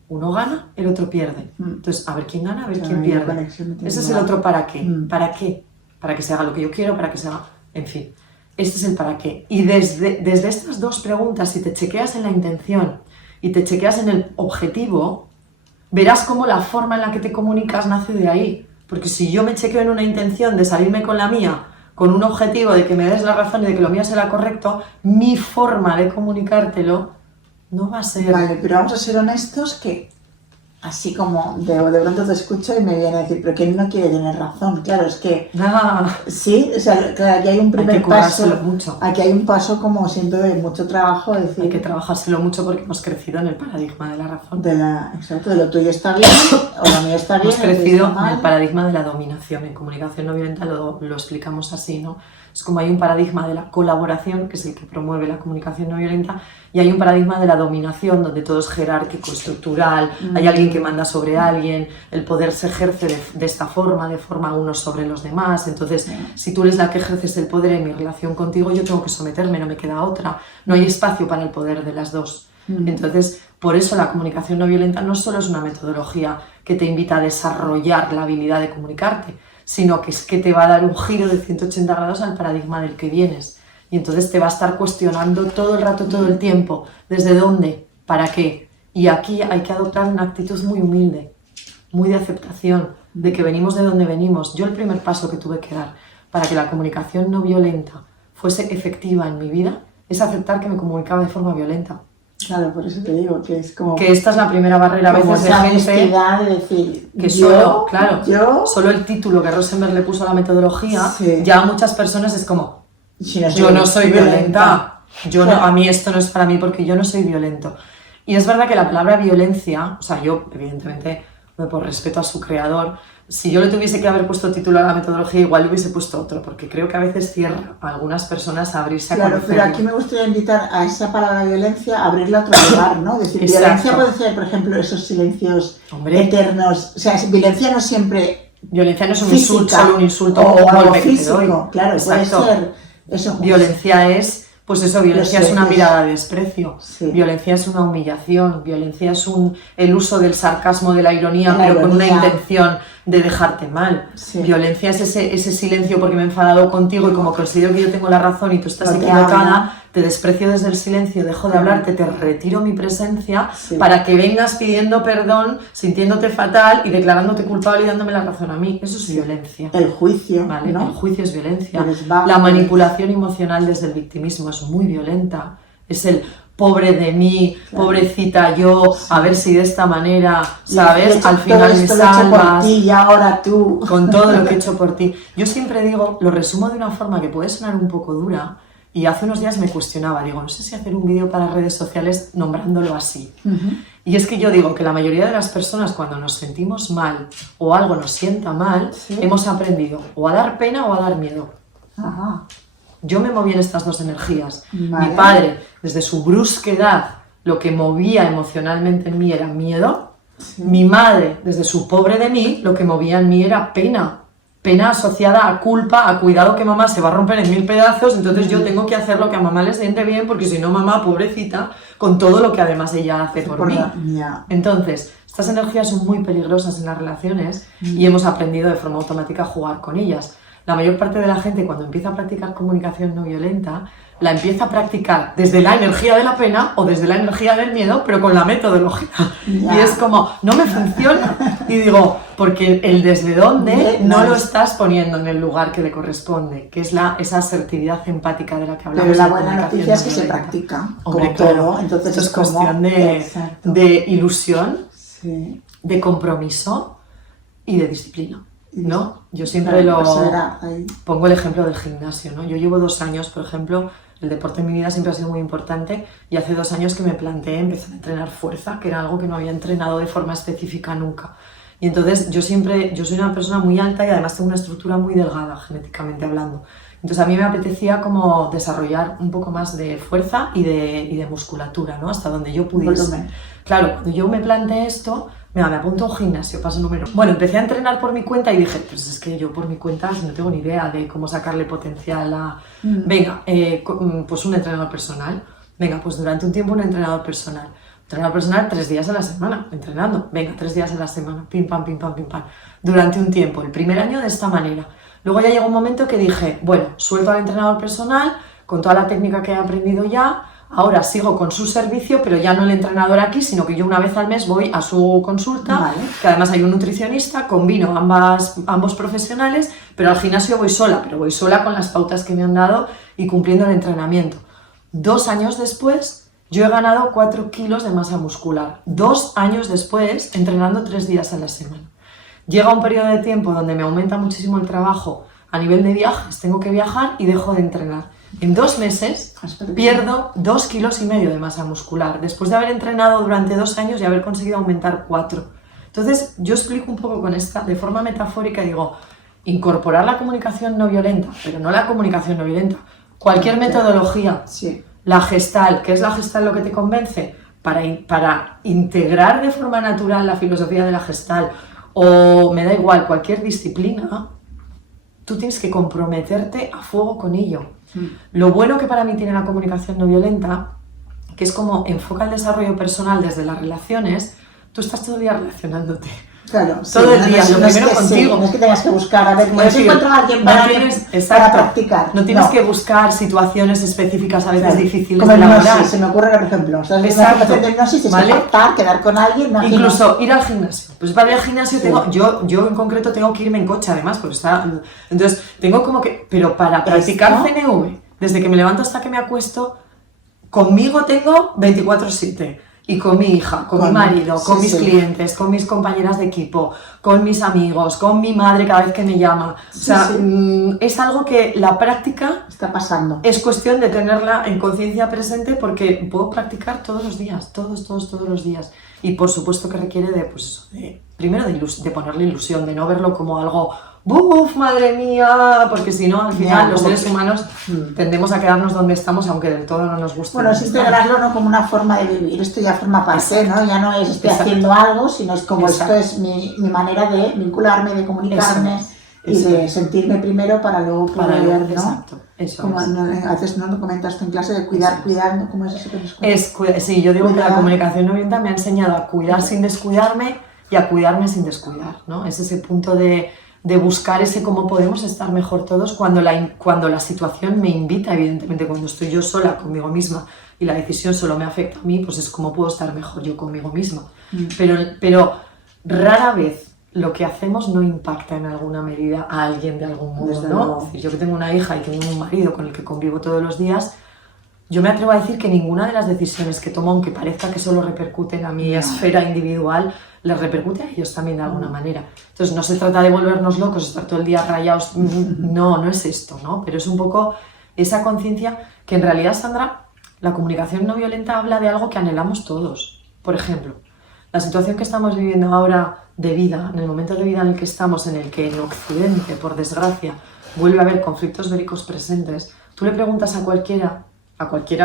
Uno gana, el otro pierde. Entonces, a ver quién gana, a ver quién pierde. Ese es el otro para qué. ¿Para qué? Para que se haga lo que yo quiero, para que se haga... En fin, este es el para qué. Y desde estas dos preguntas, si te chequeas en la intención y te chequeas en el objetivo, verás cómo la forma en la que te comunicas nace de ahí. Porque si yo me chequeo en una intención de salirme con la mía, con un objetivo de que me des la razón y de que lo mío será correcto, mi forma de comunicártelo no va a ser... Vale, pero vamos a ser honestos que así como de pronto te escucho y me viene a decir, pero que él no quiere tener razón. Claro, es que... Sí, o sea, claro, aquí hay un primer paso. Mucho. Aquí hay un paso, como siempre, de mucho trabajo. Es decir, hay que trabajárselo mucho porque hemos crecido en el paradigma de la razón. Exacto, de lo tuyo está bien o lo mío está bien. Hemos crecido en el paradigma de la dominación. En comunicación no violenta lo explicamos así, ¿no? Es como hay un paradigma de la colaboración, que es el que promueve la comunicación no violenta, y hay un paradigma de la dominación, donde todo es jerárquico, estructural, hay alguien que manda sobre alguien, el poder se ejerce de esta forma, de forma unos sobre los demás. Entonces, si tú eres la que ejerces el poder en mi relación contigo, yo tengo que someterme, no me queda otra. No hay espacio para el poder de las dos. Entonces, por eso la comunicación no violenta no solo es una metodología que te invita a desarrollar la habilidad de comunicarte, sino que es que te va a dar un giro de 180 grados al paradigma del que vienes. Y entonces te va a estar cuestionando todo el rato, todo el tiempo, ¿desde dónde? ¿Para qué? Y aquí hay que adoptar una actitud muy humilde, muy de aceptación, de que venimos de donde venimos. Yo el primer paso que tuve que dar para que la comunicación no violenta fuese efectiva en mi vida es aceptar que me comunicaba de forma violenta. Claro, por eso te digo que es como... Que esta es la primera barrera a veces de gente de decir, que solo el título que Rosenberg le puso a la metodología, ya a muchas personas es como, yo no soy violenta, a mí esto no es para mí porque yo no soy violento. Y es verdad que la palabra violencia, o sea, yo evidentemente, por respeto a su creador, si yo le tuviese que haber puesto título a la metodología, igual le hubiese puesto otro, porque creo que a veces cierra a algunas personas a abrirse a conocer. Claro, pero aquí me gustaría invitar a esa palabra violencia a abrirla a otro lugar, ¿no? Es decir, violencia puede ser, por ejemplo, esos silencios eternos. O sea, violencia no siempre... Violencia no es un insulto, solo un insulto o un golpe físico, que te doy. Claro, exacto. Puede ser eso. Violencia es... Pues eso, violencia es una mirada de desprecio, violencia es una humillación, violencia es el uso del sarcasmo, de la ironía, pero con una intención de dejarte mal. Violencia es ese silencio porque me he enfadado contigo y como considero que yo tengo la razón y tú estás equivocada, te desprecio desde el silencio, dejo de hablarte, te retiro mi presencia para que vengas pidiendo perdón, sintiéndote fatal y declarándote culpable y dándome la razón a mí. Eso es violencia. El juicio, ¿vale? ¿no? El juicio es violencia. La manipulación emocional desde el victimismo es muy violenta. Es el pobre de mí, pobrecita yo, a ver si de esta manera, ¿sabes? Al final me salvas. Por ti y ahora tú. Con todo lo que he hecho por ti. Yo siempre digo, lo resumo de una forma que puede sonar un poco dura, y hace unos días me cuestionaba, digo, no sé si hacer un vídeo para redes sociales nombrándolo así. Y es que yo digo que la mayoría de las personas cuando nos sentimos mal o algo nos sienta mal, hemos aprendido o a dar pena o a dar miedo. Yo me moví en estas dos energías. Mi padre, desde su brusquedad, lo que movía emocionalmente en mí era miedo. Mi madre, desde su pobre de mí, lo que movía en mí era pena. Pena asociada a culpa, a cuidado que mamá se va a romper en 1000 pedazos, entonces yo tengo que hacer lo que a mamá le siente bien, porque si no mamá, pobrecita, con todo lo que además ella hace por mí. Entonces, estas energías son muy peligrosas en las relaciones y hemos aprendido de forma automática a jugar con ellas. la mayor parte de la gente cuando empieza a practicar comunicación no violenta, la empieza a practicar desde la energía de la pena o desde la energía del miedo, pero con la metodología. Ya. Y es como, no me funciona. Y digo, porque el desde dónde no lo estás poniendo en el lugar que le corresponde, que es esa asertividad empática de la que hablamos. Pero la en buena comunicación noticia es no que se violenta. practica, Hombre, como claro. todo. Entonces Esto es como- cuestión Exacto. de ilusión, Sí. de compromiso y de disciplina, ¿no? Yo siempre Claro, lo perseverar ahí. pongo el ejemplo del gimnasio, ¿no? Yo llevo 2 años, por ejemplo, el deporte en mi vida siempre ha sido muy importante y hace 2 años que me planteé empezar a entrenar fuerza, que era algo que no había entrenado de forma específica nunca. Y entonces yo soy una persona muy alta y además tengo una estructura muy delgada, genéticamente hablando. Entonces a mí me apetecía como desarrollar un poco más de fuerza y de musculatura, ¿no? Hasta donde yo pudiese. Volumen. Claro, cuando yo me planteé esto, me apunto a un gimnasio, paso número. Bueno, empecé a entrenar por mi cuenta y dije, pues es que yo por mi cuenta no tengo ni idea de cómo sacarle potencial a... Venga, pues un entrenador personal. Venga, pues durante un tiempo un entrenador personal. Entrenador personal 3 días a la semana, entrenando. Venga, 3 días a la semana, pim, pam, pim, pam, pim, pam. Durante un tiempo, el primer año de esta manera. Luego ya llegó un momento que dije, bueno, suelto al entrenador personal con toda la técnica que he aprendido ya. Ahora sigo con su servicio, pero ya no el entrenador aquí, sino que yo una vez al mes voy a su consulta, Vale. que además hay un nutricionista, combino ambos profesionales, pero al gimnasio voy sola, pero voy sola con las pautas que me han dado y cumpliendo el entrenamiento. 2 años después, yo he ganado 4 kilos de masa muscular. 2 años después, entrenando 3 días a la semana. Llega un periodo de tiempo donde me aumenta muchísimo el trabajo a nivel de viajes, tengo que viajar y dejo de entrenar. En 2 meses Has perdido. pierdo 2,5 kilos de masa muscular, después de haber entrenado durante 2 años y haber conseguido aumentar 4. Entonces, yo explico un poco con esta, de forma metafórica, digo, incorporar la comunicación no violenta, pero no la comunicación no violenta, cualquier metodología, Sí. la Gestalt, ¿qué es la Gestalt lo que te convence? Para integrar de forma natural la filosofía de la Gestalt, o me da igual, cualquier disciplina, tú tienes que comprometerte a fuego con ello. Lo bueno que para mí tiene la comunicación no violenta, que es como enfoca el desarrollo personal desde las relaciones, tú estás todo el día relacionándote. Claro, Todo el día, lo no es primero que contigo. no es que tengas que buscar, a ver, Es ¿cómo decir, encuentro a alguien no para, tienes, para exacto, practicar? no tienes que buscar situaciones específicas a veces Claro. difíciles Como de el elaborar. hipnosis, se me ocurre, por ejemplo, estás viendo Exacto. una situación de hipnosis, es ¿Vale? pactar, quedar con alguien, no Incluso ir al gimnasio. Pues para ir al gimnasio Sí. yo en concreto tengo que irme en coche además, porque entonces tengo como que, pero para practicar ¿Esto? CNV, desde que me levanto hasta que me acuesto, conmigo tengo 24/7. Y con mi hija, con mi marido, sí, con mis sí. clientes, con mis compañeras de equipo, con mis amigos, con mi madre cada vez que me llama. O sea, sí. Es algo que la práctica está pasando. es cuestión de tenerla en conciencia presente porque puedo practicar todos los días, todos los días. Y por supuesto que requiere de, pues eso, primero de ponerle ilusión, de no verlo como algo, ¡buf, madre mía! Porque si no, al final Ya, los como seres que- humanos tendemos a quedarnos donde estamos, aunque del todo no nos guste. Bueno, es integrarlo no como una forma de vivir, esto ya forma parte, ¿no? Ya no es estoy Exacto. haciendo algo, sino es como Exacto. esto es mi manera de vincularme, de comunicarme y Eso de es. sentirme primero para luego Para poder, luego, ¿no? exacto, eso Como es. a veces no lo comentas tú en clase de cuidar, Eso es. cuidar, ¿cómo es eso que nos cuentas? Sí, yo digo que la Cuidar. comunicación no violenta me ha enseñado a cuidar sin descuidarme y a cuidarme sin descuidar, ¿no? Es ese punto de buscar ese cómo podemos estar mejor todos cuando la situación me invita, evidentemente, cuando estoy yo sola conmigo misma y la decisión solo me afecta a mí, pues es cómo puedo estar mejor yo conmigo misma. Pero rara vez lo que hacemos no impacta en alguna medida a alguien de algún modo, Desde ¿no? luego. Es decir, yo que tengo una hija y tengo un marido con el que convivo todos los días, yo me atrevo a decir que ninguna de las decisiones que tomo, aunque parezca que solo repercuten a mi esfera individual, les repercute a ellos también de alguna manera. Entonces no se trata de volvernos locos, estar todo el día rayados, no es esto, ¿no? Pero es un poco esa conciencia que en realidad, Sandra, la comunicación no violenta habla de algo que anhelamos todos. Por ejemplo, la situación que estamos viviendo ahora de vida, en el momento de vida en el que estamos, en el que en Occidente, por desgracia, vuelve a haber conflictos bélicos presentes, tú le preguntas a cualquiera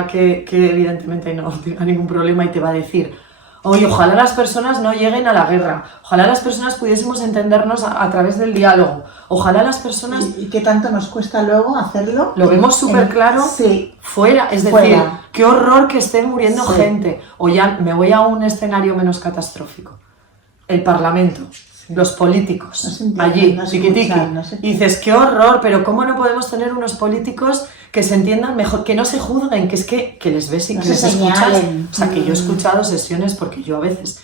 que evidentemente no tenga ningún problema y te va a decir, oye, ojalá las personas no lleguen a la guerra, ojalá las personas pudiésemos entendernos a través del diálogo, ojalá las personas... ¿Y qué tanto nos cuesta luego hacerlo? Lo vemos súper claro Sí. fuera, es Fuera. decir, qué horror que esté muriendo Sí. gente. O ya me voy a un escenario menos catastrófico. El Parlamento. los políticos, No se entienden, allí, no se tiquitiqui. escuchan, no se- Y dices, qué horror, pero ¿cómo no podemos tener unos políticos que se entiendan mejor, que no se juzguen, que es que les ves y No que se les escuchas? señalen. O sea, que yo he escuchado sesiones porque yo a veces,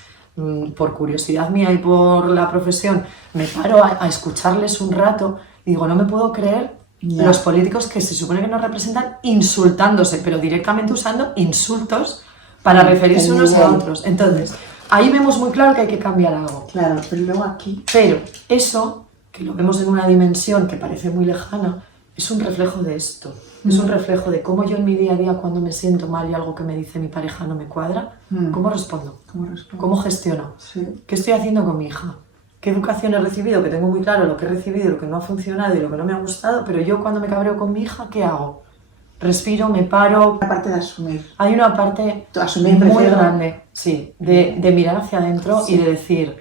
por curiosidad mía y por la profesión, me paro a escucharles un rato y digo, no me puedo creer Ya. los políticos que se supone que nos representan insultándose, pero directamente usando insultos para referirse el unos a nivel. otros. Entonces, ahí vemos muy claro que hay que cambiar algo. Claro, pero luego aquí... Pero eso, que lo vemos en una dimensión que parece muy lejana, es un reflejo de esto. Es un reflejo de cómo yo en mi día a día, cuando me siento mal y algo que me dice mi pareja no me cuadra, ¿cómo respondo? ¿Cómo respondo? ¿Cómo gestiono? Sí. ¿Qué estoy haciendo con mi hija? ¿Qué educación he recibido? Que tengo muy claro lo que he recibido, lo que no ha funcionado y lo que no me ha gustado, pero yo cuando me cabreo con mi hija, ¿qué hago? Respiro, me paro. La parte de asumir. Hay una parte Asumir, muy prefiero. grande, sí, de mirar hacia adentro Sí. y de decir,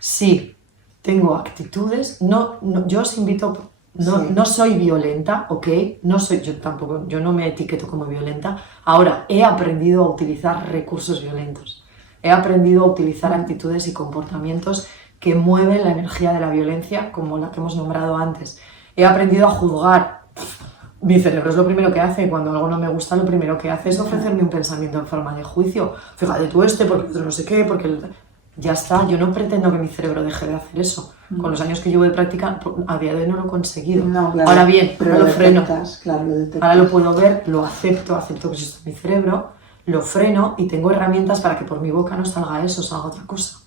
sí, tengo actitudes, yo os invito, Sí. no soy violenta, ¿ok? No soy, yo tampoco, yo no me etiqueto como violenta. Ahora, he aprendido a utilizar recursos violentos. He aprendido a utilizar actitudes y comportamientos que mueven la energía de la violencia, como la que hemos nombrado antes. He aprendido a juzgar. Mi cerebro es lo primero que hace, cuando algo no me gusta, lo primero que hace es ofrecerme un pensamiento en forma de juicio. Fíjate tú porque el otro no sé qué, Ya está, yo no pretendo que mi cerebro deje de hacer eso. Con los años que llevo de práctica, a día de hoy no lo he conseguido. No, claro, Ahora bien, pero ahora lo freno. detectas, claro, lo detectas. Ahora lo puedo ver, lo acepto que eso está en mi cerebro, lo freno y tengo herramientas para que por mi boca no salga eso, salga otra cosa.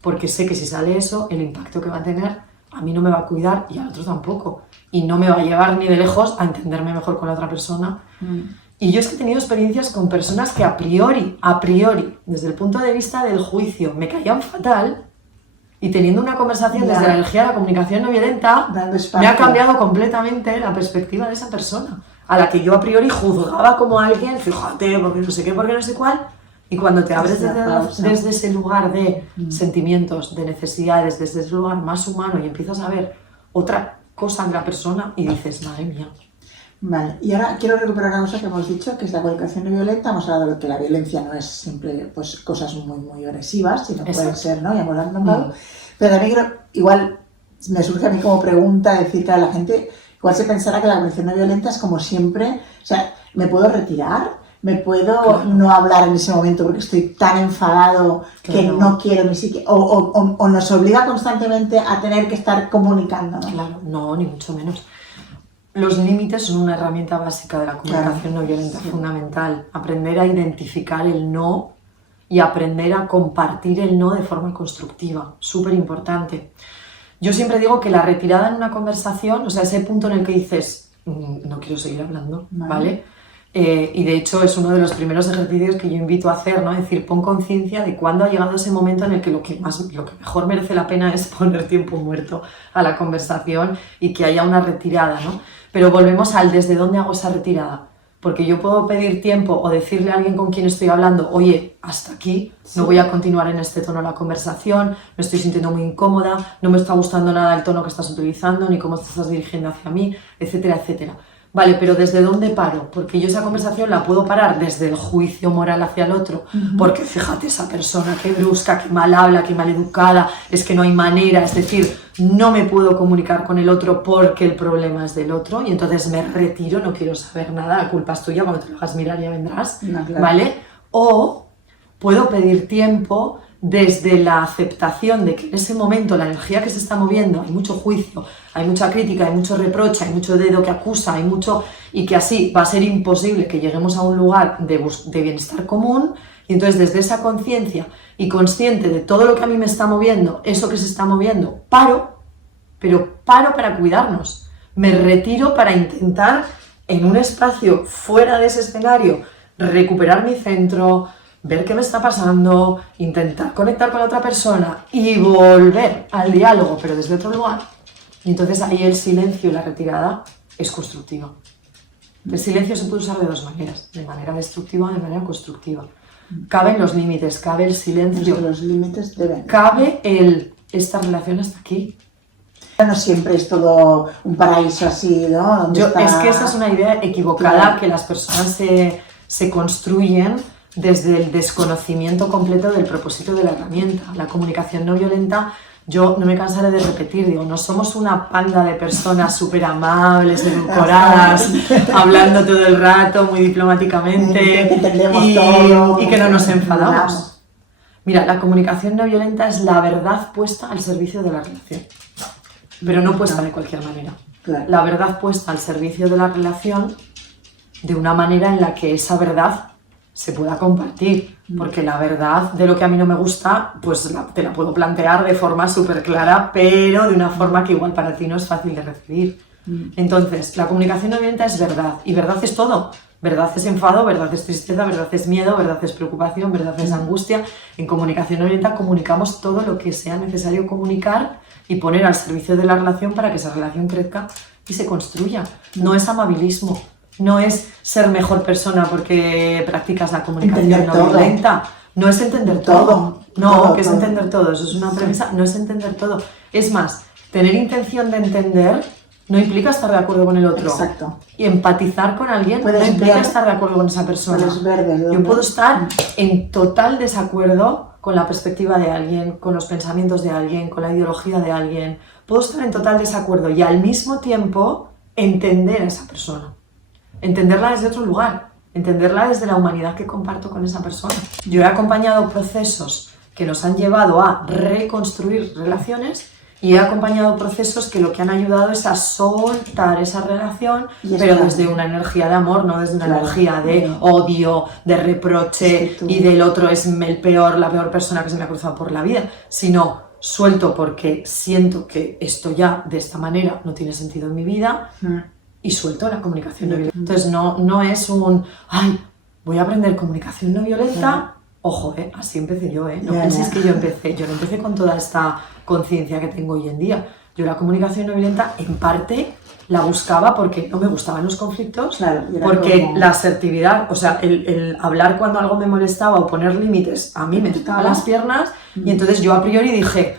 Porque sé que si sale eso, el impacto que va a tener a mí no me va a cuidar y al otro tampoco. Y no me va a llevar ni de lejos a entenderme mejor con la otra persona. Y yo es que he tenido experiencias con personas que a priori, desde el punto de vista del juicio, me caían fatal, y teniendo una conversación Ya. desde la energía de la comunicación no violenta, Dando espacio. me ha cambiado completamente la perspectiva de esa persona, a la que yo a priori juzgaba como alguien, fíjate, porque no sé qué, porque no sé cuál, y cuando te abres Esa pausa. desde ese lugar de sentimientos, de necesidades, desde ese lugar más humano y empiezas a ver otra cosa en la persona y dices, madre mía. Vale, y ahora quiero recuperar una cosa que hemos dicho, que es la comunicación no violenta. Hemos hablado de que la violencia no es siempre pues, cosas muy agresivas, sino pueden Exacto. ser, ¿no? Ya hemos hablado. Pero también creo, igual me surge a mí como pregunta decir que a la gente igual se pensará que la comunicación no violenta es como siempre, o sea, ¿me puedo retirar? ¿Me puedo Claro. no hablar en ese momento porque estoy tan enfadado que Claro. no quiero ni siquiera... O nos obliga constantemente a tener que estar comunicando, ¿no? Claro, no, ni mucho menos. Los límites son una herramienta básica de la comunicación no violenta, fundamental. Aprender a identificar el no y aprender a compartir el no de forma constructiva, súper importante. Yo siempre digo que la retirada en una conversación, o sea, ese punto en el que dices, no quiero seguir hablando, ¿vale? Y de hecho es uno de los primeros ejercicios que yo invito a hacer, ¿no? Es decir, pon conciencia de cuándo ha llegado ese momento en el que lo que mejor merece la pena es poner tiempo muerto a la conversación y que haya una retirada, ¿no? Pero volvemos al desde dónde hago esa retirada. Porque yo puedo pedir tiempo o decirle a alguien con quien estoy hablando, oye, hasta aquí, no voy a continuar en este tono la conversación, me estoy sintiendo muy incómoda, no me está gustando nada el tono que estás utilizando, ni cómo te estás dirigiendo hacia mí, etcétera, etcétera. Vale, pero ¿desde dónde paro? Porque yo esa conversación la puedo parar desde el juicio moral hacia el otro, porque fíjate esa persona, qué brusca, qué mal habla, qué mal educada, es que no hay manera, es decir, no me puedo comunicar con el otro porque el problema es del otro y entonces me retiro, no quiero saber nada, la culpa es tuya, cuando te lo hagas mirar ya vendrás, No, claro. ¿vale? O puedo pedir tiempo desde la aceptación de que en ese momento la energía que se está moviendo, hay mucho juicio, hay mucha crítica, hay mucho reproche, hay mucho dedo que acusa, hay mucho, y que así va a ser imposible que lleguemos a un lugar de bienestar común. Y entonces desde esa conciencia y consciente de todo lo que a mí me está moviendo, eso que se está moviendo, pero paro para cuidarnos, me retiro para intentar en un espacio fuera de ese escenario recuperar mi centro, ver qué me está pasando, intentar conectar con la otra persona y volver al diálogo, pero desde otro lugar. Y entonces ahí el silencio y la retirada es constructiva. El silencio se puede usar de dos maneras, de manera destructiva o de manera constructiva. Caben los límites, cabe el silencio, Desde los límites deben. cabe esta relación hasta aquí. No siempre es todo un paraíso así, ¿no? Donde está... Es que esa es una idea equivocada, Claro. que las personas se construyen desde el desconocimiento completo del propósito de la herramienta. La comunicación no violenta yo no me cansaré de repetir, digo, no somos una panda de personas súper amables, edulcoradas, hablando todo el rato, muy diplomáticamente, y que no nos enfadamos. Mira, la comunicación no violenta es la verdad puesta al servicio de la relación, pero no puesta de cualquier manera. Claro. La verdad puesta al servicio de la relación de una manera en la que esa verdad se pueda compartir, porque la verdad de lo que a mí no me gusta, pues te la puedo plantear de forma súper clara, pero de una forma que igual para ti no es fácil de recibir. Entonces, la comunicación no violenta es verdad, y verdad es todo. Verdad es enfado, verdad es tristeza, verdad es miedo, verdad es preocupación, verdad es angustia. En comunicación no violenta comunicamos todo lo que sea necesario comunicar y poner al servicio de la relación para que esa relación crezca y se construya. No es amabilismo. No es ser mejor persona porque practicas la comunicación no violenta. No es entender todo. No, que es entender todo. Eso es una premisa. No es entender todo. Es más, tener intención de entender no implica estar de acuerdo con el otro. Exacto. Y empatizar con alguien no implica estar de acuerdo con esa persona. Yo puedo estar en total desacuerdo con la perspectiva de alguien, con los pensamientos de alguien, con la ideología de alguien. Puedo estar en total desacuerdo y al mismo tiempo entender a esa persona. Entenderla desde otro lugar, entenderla desde la humanidad que comparto con esa persona. Yo he acompañado procesos que nos han llevado a reconstruir relaciones y he acompañado procesos que lo que han ayudado es a soltar esa relación, pero desde una energía de amor, no desde una energía de odio, de reproche y del otro es la peor persona que se me ha cruzado por la vida, sino suelto porque siento que esto ya de esta manera no tiene sentido en mi vida. Y suelto la comunicación no violenta. Entonces no es voy a aprender comunicación no violenta. Ojo, así empecé yo, No penséis que yo no empecé con toda esta conciencia que tengo hoy en día. Yo la comunicación no violenta, en parte, la buscaba porque no me gustaban los conflictos, porque la asertividad, o sea, el hablar cuando algo me molestaba o poner límites, a mí me tocaba las piernas, y entonces yo a priori dije,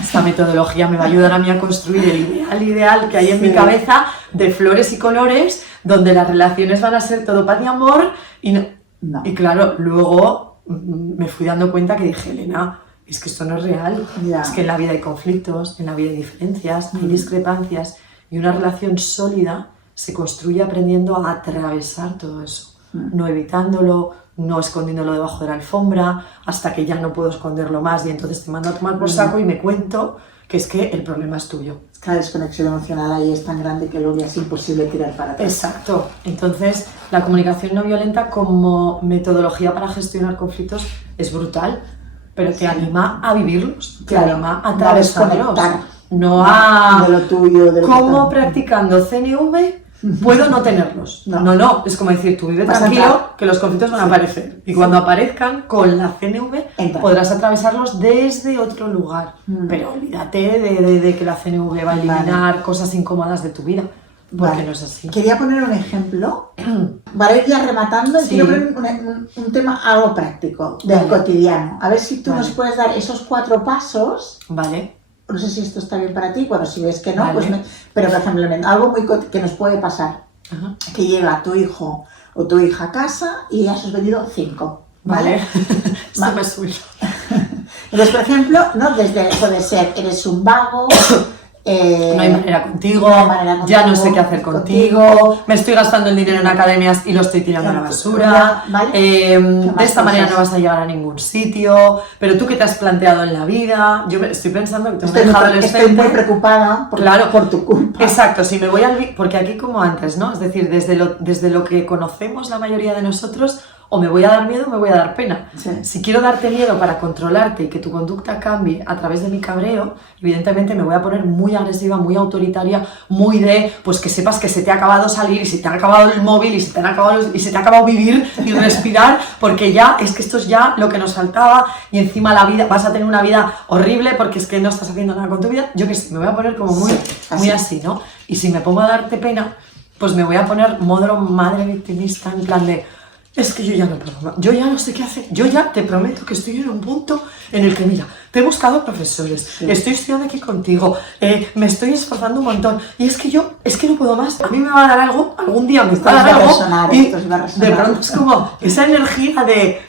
esta metodología me va a ayudar a mí a construir el ideal que hay en mi cabeza de flores y colores, donde las relaciones van a ser todo paz y amor, y claro, luego me fui dando cuenta que dije, Elena, es que esto no es real, es que en la vida hay conflictos, en la vida hay diferencias, hay discrepancias, y una relación sólida se construye aprendiendo a atravesar todo eso, no evitándolo, no escondiéndolo debajo de la alfombra, hasta que ya no puedo esconderlo más y entonces te mando a tomar por saco y me cuento que es que el problema es tuyo. Es que la desconexión emocional ahí es tan grande que luego ya es imposible tirar para atrás. Exacto. Entonces, la comunicación no violenta como metodología para gestionar conflictos es brutal, pero te anima a vivirlos, te anima a atravesarlos. No a... de lo tuyo, de lo ¿Cómo practicando CNV puedo no tenerlos? No, es como decir, tú vive tranquilo que los conflictos van a aparecer. Y cuando aparezcan, con la CNV podrás atravesarlos desde otro lugar. Pero olvídate de que la CNV va a eliminar cosas incómodas de tu vida. Porque no es así. Quería poner un ejemplo, para ir ya rematando, y quiero poner un tema algo práctico, del cotidiano. A ver si tú nos puedes dar esos 4 pasos. Vale. No sé si esto está bien para ti, bueno, si ves que no, pues pero por ejemplo, algo muy que nos puede pasar, que llega tu hijo o tu hija a casa y ya has vendido 5, ¿vale? Esto me suyo. Entonces, por ejemplo, puede ser, eres un vago, no hay manera contigo, ya no sé qué hacer contigo, me estoy gastando el dinero en academias y lo estoy tirando a la basura, de esta manera no vas a llegar a ningún sitio, pero tú qué te has planteado en la vida. Yo estoy pensando que tengo una hija adolescente. Estoy muy preocupada por tu culpa. Exacto, si me voy porque aquí como antes, ¿no? Es decir, desde lo que conocemos la mayoría de nosotros, o me voy a dar miedo o me voy a dar pena. Si quiero darte miedo para controlarte y que tu conducta cambie a través de mi cabreo, evidentemente me voy a poner muy agresiva, muy autoritaria, muy pues que sepas que se te ha acabado salir y se te ha acabado el móvil y se te ha acabado vivir y respirar, porque ya es que esto es ya lo que nos faltaba y encima la vida, vas a tener una vida horrible porque es que no estás haciendo nada con tu vida. Yo qué sé, me voy a poner como muy así, ¿no? Y si me pongo a darte pena, pues me voy a poner modo madre victimista, en plan de es que yo ya no puedo más, yo ya no sé qué hacer, yo ya te prometo que estoy en un punto en el que, mira, te he buscado profesores, estoy estudiando aquí contigo, me estoy esforzando un montón, y es que no puedo más, a mí me va a dar algo, algún día me va a dar algo, y de pronto es como esa energía de,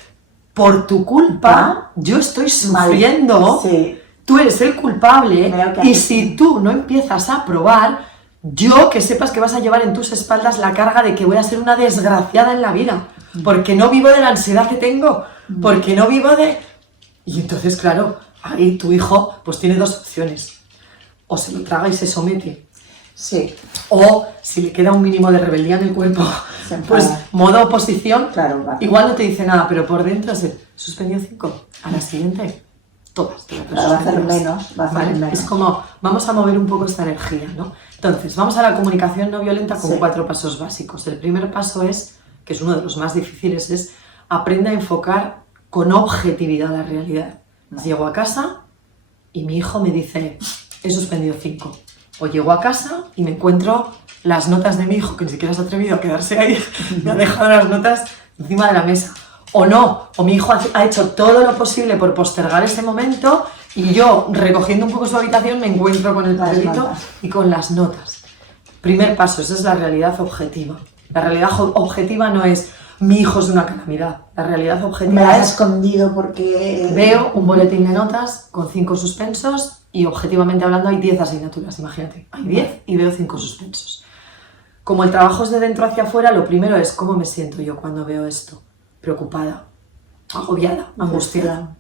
por tu culpa, yo estoy sufriendo, tú eres el culpable Veo que y haces- si tú no empiezas a probar, yo que sepas que vas a llevar en tus espaldas la carga de que voy a ser una desgraciada en la vida, porque no vivo de la ansiedad que tengo, porque no vivo de... Y entonces, claro, ahí tu hijo pues tiene dos opciones, o se lo traga y se somete, Sí, o si le queda un mínimo de rebeldía en el cuerpo, Se enfada. pues modo oposición, Claro, va. igual no te dice nada, pero por dentro es el suspendido 5, a la siguiente, todas te las Claro, va a hacer suspendidas. menos, va a hacer ¿Vale? menos. Es como, vamos a mover un poco esta energía, ¿no? Entonces, vamos a la comunicación no violenta con Sí. 4 pasos básicos. El primer paso es, que es uno de los más difíciles, es aprende a enfocar con objetividad la realidad. Llego a casa y mi hijo me dice, he suspendido 5. O llego a casa y me encuentro las notas de mi hijo, que ni siquiera se ha atrevido a quedarse ahí, me ha dejado las notas encima de la mesa. O no, o mi hijo ha hecho todo lo posible por postergar ese momento y yo, recogiendo un poco su habitación, me encuentro con el Las papelito notas. y con las notas. Primer paso, esa es la realidad objetiva. La realidad objetiva no es mi hijo es una calamidad. La realidad me objetiva las has es escondido porque... veo un boletín de notas con 5 suspensos y objetivamente hablando hay 10 asignaturas, imagínate. Hay 10 y veo 5 suspensos. Como el trabajo es de dentro hacia afuera, lo primero es cómo me siento yo cuando veo esto. Preocupada, agobiada, angustiada.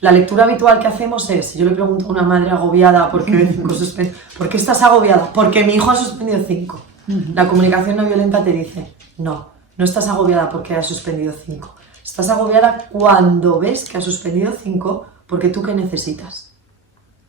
La lectura habitual que hacemos es, si yo le pregunto a una madre agobiada por qué ve 5 suspensos, ¿por qué estás agobiada? Porque mi hijo ha suspendido 5. La comunicación no violenta te dice, no estás agobiada porque ha suspendido 5. Estás agobiada cuando ves que ha suspendido 5 porque tú ¿qué necesitas?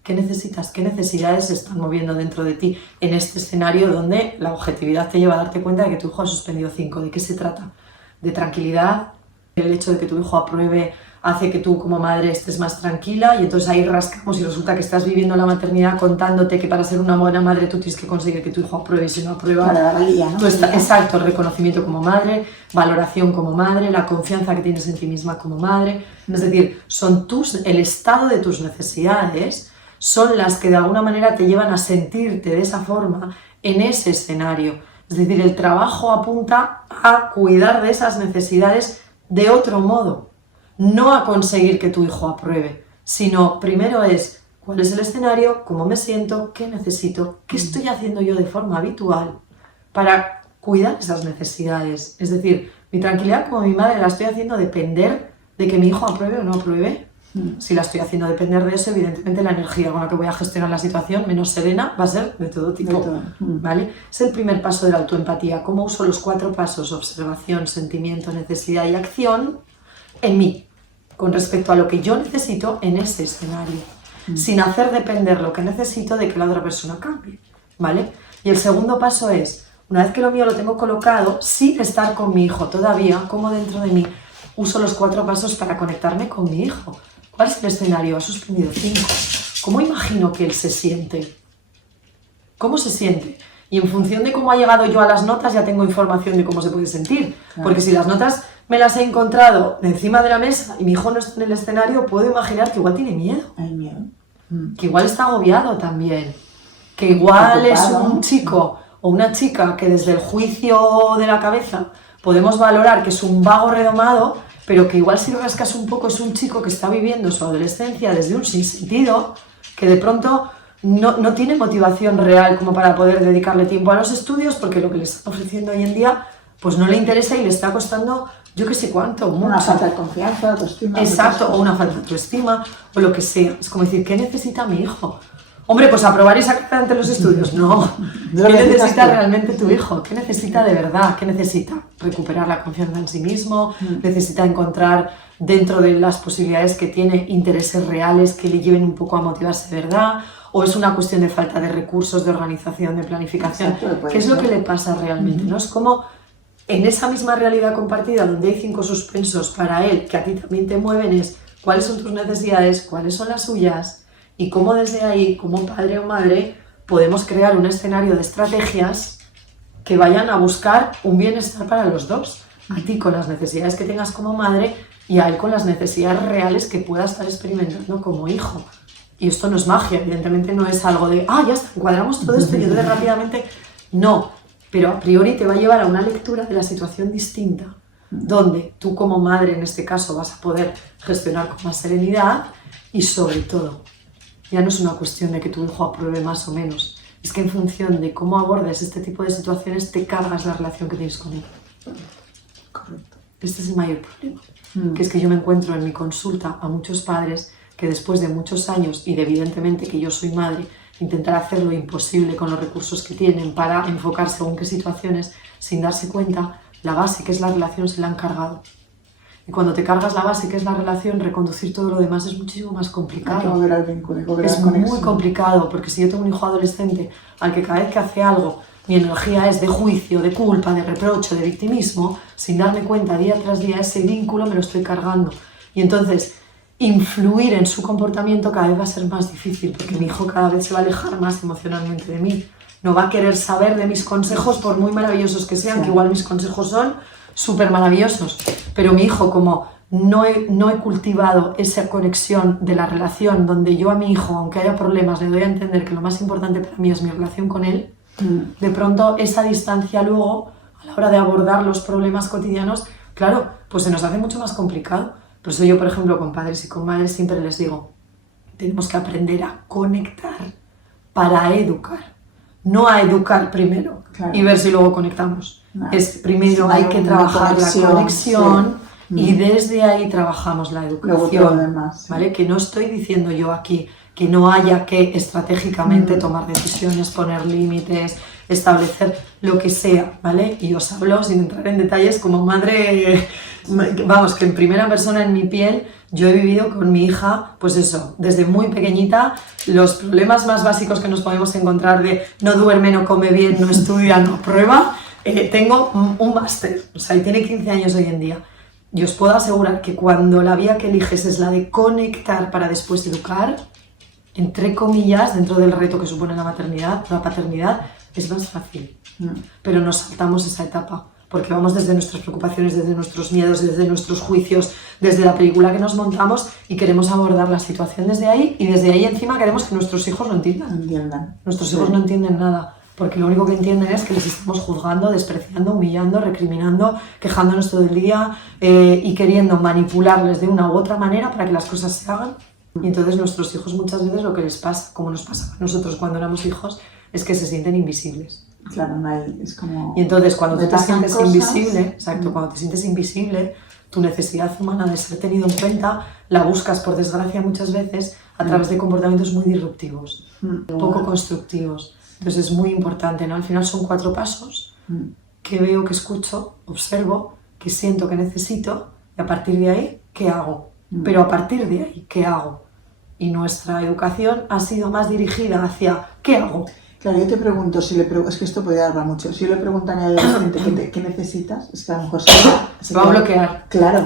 ¿Qué necesitas? ¿Qué necesidades se están moviendo dentro de ti en este escenario donde la objetividad te lleva a darte cuenta de que tu hijo ha suspendido 5? ¿De qué se trata? ¿De tranquilidad? El hecho de que tu hijo apruebe hace que tú como madre estés más tranquila y entonces ahí rascamos y resulta que estás viviendo la maternidad contándote que para ser una buena madre tú tienes que conseguir que tu hijo apruebe y si no aprueba... Para la valía, ¿no? Tú exacto, el reconocimiento como madre, valoración como madre, la confianza que tienes en ti misma como madre. Es decir, son el estado de tus necesidades son las que de alguna manera te llevan a sentirte de esa forma en ese escenario. Es decir, el trabajo apunta a cuidar de esas necesidades de otro modo, no a conseguir que tu hijo apruebe, sino primero es cuál es el escenario, cómo me siento, qué necesito, qué estoy haciendo yo de forma habitual para cuidar esas necesidades. Es decir, mi tranquilidad como mi madre la estoy haciendo depender de que mi hijo apruebe o no apruebe. Si la estoy haciendo depender de eso, evidentemente la energía con la que voy a gestionar la situación menos serena va a ser de todo tipo. De todo. ¿Vale? Es el primer paso de la autoempatía. ¿Cómo uso los 4 pasos? Observación, sentimiento, necesidad y acción en mí, con respecto a lo que yo necesito en ese escenario, sin hacer depender lo que necesito de que la otra persona cambie. ¿Vale? Y el segundo paso es, una vez que lo mío lo tengo colocado, sin estar con mi hijo todavía, como dentro de mí, uso los 4 pasos para conectarme con mi hijo. ¿Cuál es el escenario? Ha suspendido 5. ¿Cómo imagino que él se siente? ¿Cómo se siente? Y en función de cómo ha llegado yo a las notas ya tengo información de cómo se puede sentir. Claro. Porque si las notas me las he encontrado encima de la mesa y mi hijo no está en el escenario, puedo imaginar que igual tiene miedo, Hay miedo. que igual está agobiado también, que igual es Preocupado. un chico o una chica que desde el juicio de la cabeza podemos valorar que es un vago redomado, pero que igual si lo rascas un poco es un chico que está viviendo su adolescencia desde un sinsentido, que de pronto no tiene motivación real como para poder dedicarle tiempo a los estudios porque lo que le están ofreciendo hoy en día pues no le interesa y le está costando yo qué sé cuánto, mucho. Una falta de confianza, autoestima. Exacto, o una falta de autoestima, o lo que sea. Es como decir, ¿qué necesita mi hijo? Hombre, pues aprobar y sacar adelante los estudios. No. Lo ¿Qué necesitas necesita tú. realmente tu hijo? ¿Qué necesita de verdad? ¿Qué necesita? Recuperar la confianza en sí mismo, necesita encontrar dentro de las posibilidades que tiene intereses reales que le lleven un poco a motivarse de verdad, o es una cuestión de falta de recursos, de organización, de planificación. Exacto, puede ¿Qué es lo ser. que le pasa realmente? ¿No? Es como en esa misma realidad compartida donde hay 5 suspensos para él, que a ti también te mueven, es cuáles son tus necesidades, cuáles son las suyas y cómo desde ahí, como padre o madre, podemos crear un escenario de estrategias que vayan a buscar un bienestar para los dos. A ti con las necesidades que tengas como madre y a él con las necesidades reales que pueda estar experimentando como hijo. Y esto no es magia, evidentemente no es algo de, ya está, encuadramos todo esto y entonces rápidamente... No, pero a priori te va a llevar a una lectura de la situación distinta, donde tú como madre en este caso vas a poder gestionar con más serenidad y sobre todo ya no es una cuestión de que tu hijo apruebe más o menos. Es que en función de cómo abordes este tipo de situaciones te cargas la relación que tienes con él. Correcto. Este es el mayor problema. Que es que yo me encuentro en mi consulta a muchos padres que después de muchos años y de evidentemente que yo soy madre, intentar hacer lo imposible con los recursos que tienen para enfocar según qué situaciones, sin darse cuenta, la base que es la relación se la han cargado. Y cuando te cargas la base que es la relación, reconducir todo lo demás es muchísimo más complicado. Hay que volver al vínculo, volver a Es la conexión. muy complicado, porque si yo tengo un hijo adolescente al que cada vez que hace algo mi energía es de juicio, de culpa, de reproche, de victimismo, sin darme cuenta día tras día ese vínculo me lo estoy cargando. Y entonces influir en su comportamiento cada vez va a ser más difícil, porque mi hijo cada vez se va a alejar más emocionalmente de mí. No va a querer saber de mis consejos por muy maravillosos que sean, que igual mis consejos son súper maravillosos, pero mi hijo, como no he cultivado esa conexión de la relación donde yo a mi hijo, aunque haya problemas, le doy a entender que lo más importante para mí es mi relación con él, de pronto esa distancia luego, a la hora de abordar los problemas cotidianos, claro, pues se nos hace mucho más complicado. Por eso yo, por ejemplo, con padres y con madres siempre les digo, tenemos que aprender a conectar para educar, no a educar primero y ver si luego conectamos. Es primero hay que trabajar la conexión y desde ahí trabajamos la educación, ¿vale? Que no estoy diciendo yo aquí que no haya que estratégicamente tomar decisiones, poner límites, establecer lo que sea, ¿vale? Y os hablo sin entrar en detalles como madre, vamos, que en primera persona en mi piel yo he vivido con mi hija, pues eso, desde muy pequeñita, los problemas más básicos que nos podemos encontrar de no duerme, no come bien, no estudia, no aprueba. Tengo un máster, o sea, y tiene 15 años hoy en día. Y os puedo asegurar que cuando la vía que eliges es la de conectar para después educar, entre comillas, dentro del reto que supone la maternidad, la paternidad, es más fácil. Pero nos saltamos esa etapa, porque vamos desde nuestras preocupaciones, desde nuestros miedos, desde nuestros juicios, desde la película que nos montamos y queremos abordar la situación desde ahí, y desde ahí encima queremos que nuestros hijos lo entiendan. Nuestros hijos no entienden nada. Porque lo único que entienden es que les estamos juzgando, despreciando, humillando, recriminando, quejándonos todo el día y queriendo manipularles de una u otra manera para que las cosas se hagan. Y entonces nuestros hijos muchas veces lo que les pasa, como nos pasaba a nosotros cuando éramos hijos, es que se sienten invisibles. Claro, no hay, es como... Y entonces cuando tú te sientes invisible, exacto, cuando te sientes invisible, tu necesidad humana de ser tenido en cuenta la buscas, por desgracia, muchas veces a través de comportamientos muy disruptivos, poco constructivos. Entonces es muy importante, ¿no? Al final son 4 pasos que veo, que escucho, observo, que siento, que necesito, y a partir de ahí, ¿qué hago? Pero a partir de ahí, ¿qué hago? Y nuestra educación ha sido más dirigida hacia ¿qué hago? Claro, yo te pregunto, es que esto podría hablar mucho, si yo le pregunto a mi adolescente ¿qué necesitas? Es que a lo mejor se va a bloquear. Claro.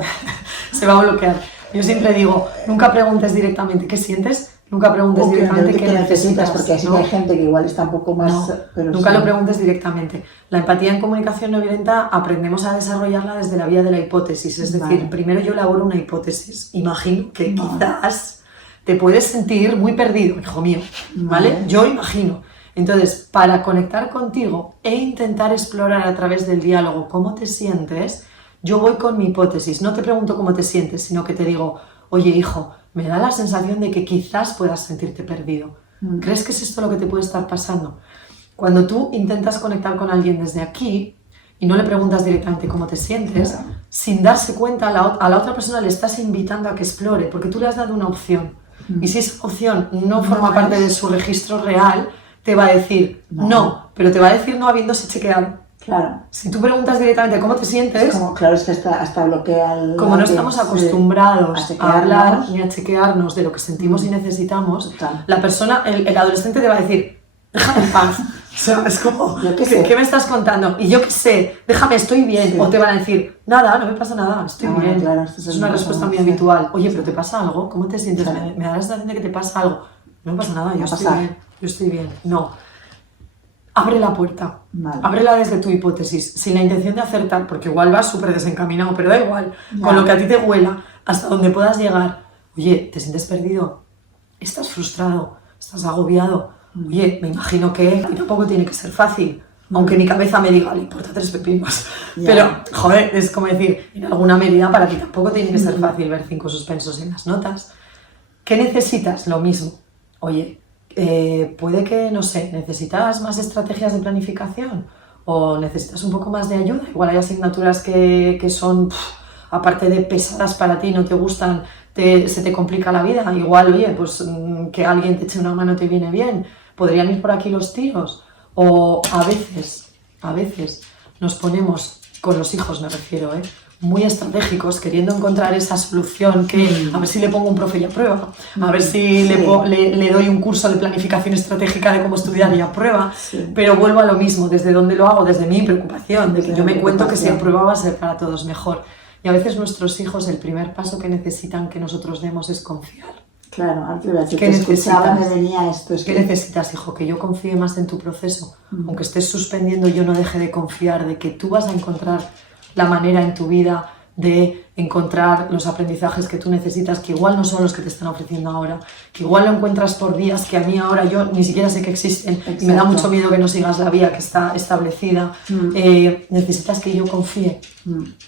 Se va a bloquear. Yo siempre digo, nunca preguntes directamente qué sientes, nunca preguntes directamente qué necesitas, porque así ¿no? Hay gente que igual está un poco más... No, pero nunca lo preguntes directamente. La empatía en comunicación no violenta aprendemos a desarrollarla desde la vía de la hipótesis, es decir, primero yo elaboro una hipótesis. Imagino que quizás te puedes sentir muy perdido, hijo mío, ¿vale? Yo imagino. Entonces, para conectar contigo e intentar explorar a través del diálogo cómo te sientes, yo voy con mi hipótesis. No te pregunto cómo te sientes, sino que te digo, oye, hijo, me da la sensación de que quizás puedas sentirte perdido. ¿Crees que es esto lo que te puede estar pasando? Cuando tú intentas conectar con alguien desde aquí y no le preguntas directamente cómo te sientes, sin darse cuenta a la otra persona le estás invitando a que explore, porque tú le has dado una opción. Y si esa opción no forma parte de su registro real, te va a decir no, pero te va a decir no habiéndose chequeado. Claro. Si tú preguntas directamente cómo te sientes... Es como, claro, es que hasta bloquea el... Como no estamos acostumbrados a hablar ni a chequearnos de lo que sentimos y necesitamos, la persona, el adolescente te va a decir, déjame en paz. O sea, es como, ¿qué me estás contando? Y yo qué sé, déjame, estoy bien. O te van a decir, nada, no me pasa nada, estoy bien. Claro, es una respuesta muy habitual. Oye, ¿pero te pasa algo? ¿Cómo te sientes? Me da la sensación de que te pasa algo. No me pasa nada, yo estoy bien. No. Abre la puerta, ábrela desde tu hipótesis, sin la intención de acertar, porque igual vas súper desencaminado, pero da igual, con lo que a ti te huela, hasta donde puedas llegar. Oye, ¿te sientes perdido? ¿Estás frustrado? ¿Estás agobiado? Oye, me imagino que tampoco tiene que ser fácil, aunque mi cabeza me diga, le importa 3 pepinos. Pero, joder, es como decir, en alguna medida para ti tampoco tiene que ser fácil ver 5 suspensos en las notas. ¿Qué necesitas? Lo mismo. oye, puede que, no sé, necesitas más estrategias de planificación o necesitas un poco más de ayuda. Igual hay asignaturas que son, aparte de pesadas para ti, no te gustan, se te complica la vida. Igual, oye, pues que alguien te eche una mano te viene bien. Podrían ir por aquí los tiros. O a veces nos ponemos, con los hijos me refiero, muy estratégicos, queriendo encontrar esa solución que a ver si le pongo un profe y aprueba, a ver si le doy un curso de planificación estratégica de cómo estudiar y aprueba, pero vuelvo a lo mismo, desde donde lo hago, desde mi preocupación, de que yo me cuento que si aprueba va a ser para todos mejor. Y a veces nuestros hijos el primer paso que necesitan que nosotros demos es confiar. Claro, antes que escuchaba me venía esto. ¿Qué necesitas, hijo? Que yo confíe más en tu proceso. Aunque estés suspendiendo, yo no deje de confiar de que tú vas a encontrar la manera en tu vida de encontrar los aprendizajes que tú necesitas, que igual no son los que te están ofreciendo ahora, que igual lo encuentras por vías que a mí ahora yo ni siquiera sé que existen. Exacto. Y me da mucho miedo que no sigas la vía que está establecida. Necesitas que yo confíe.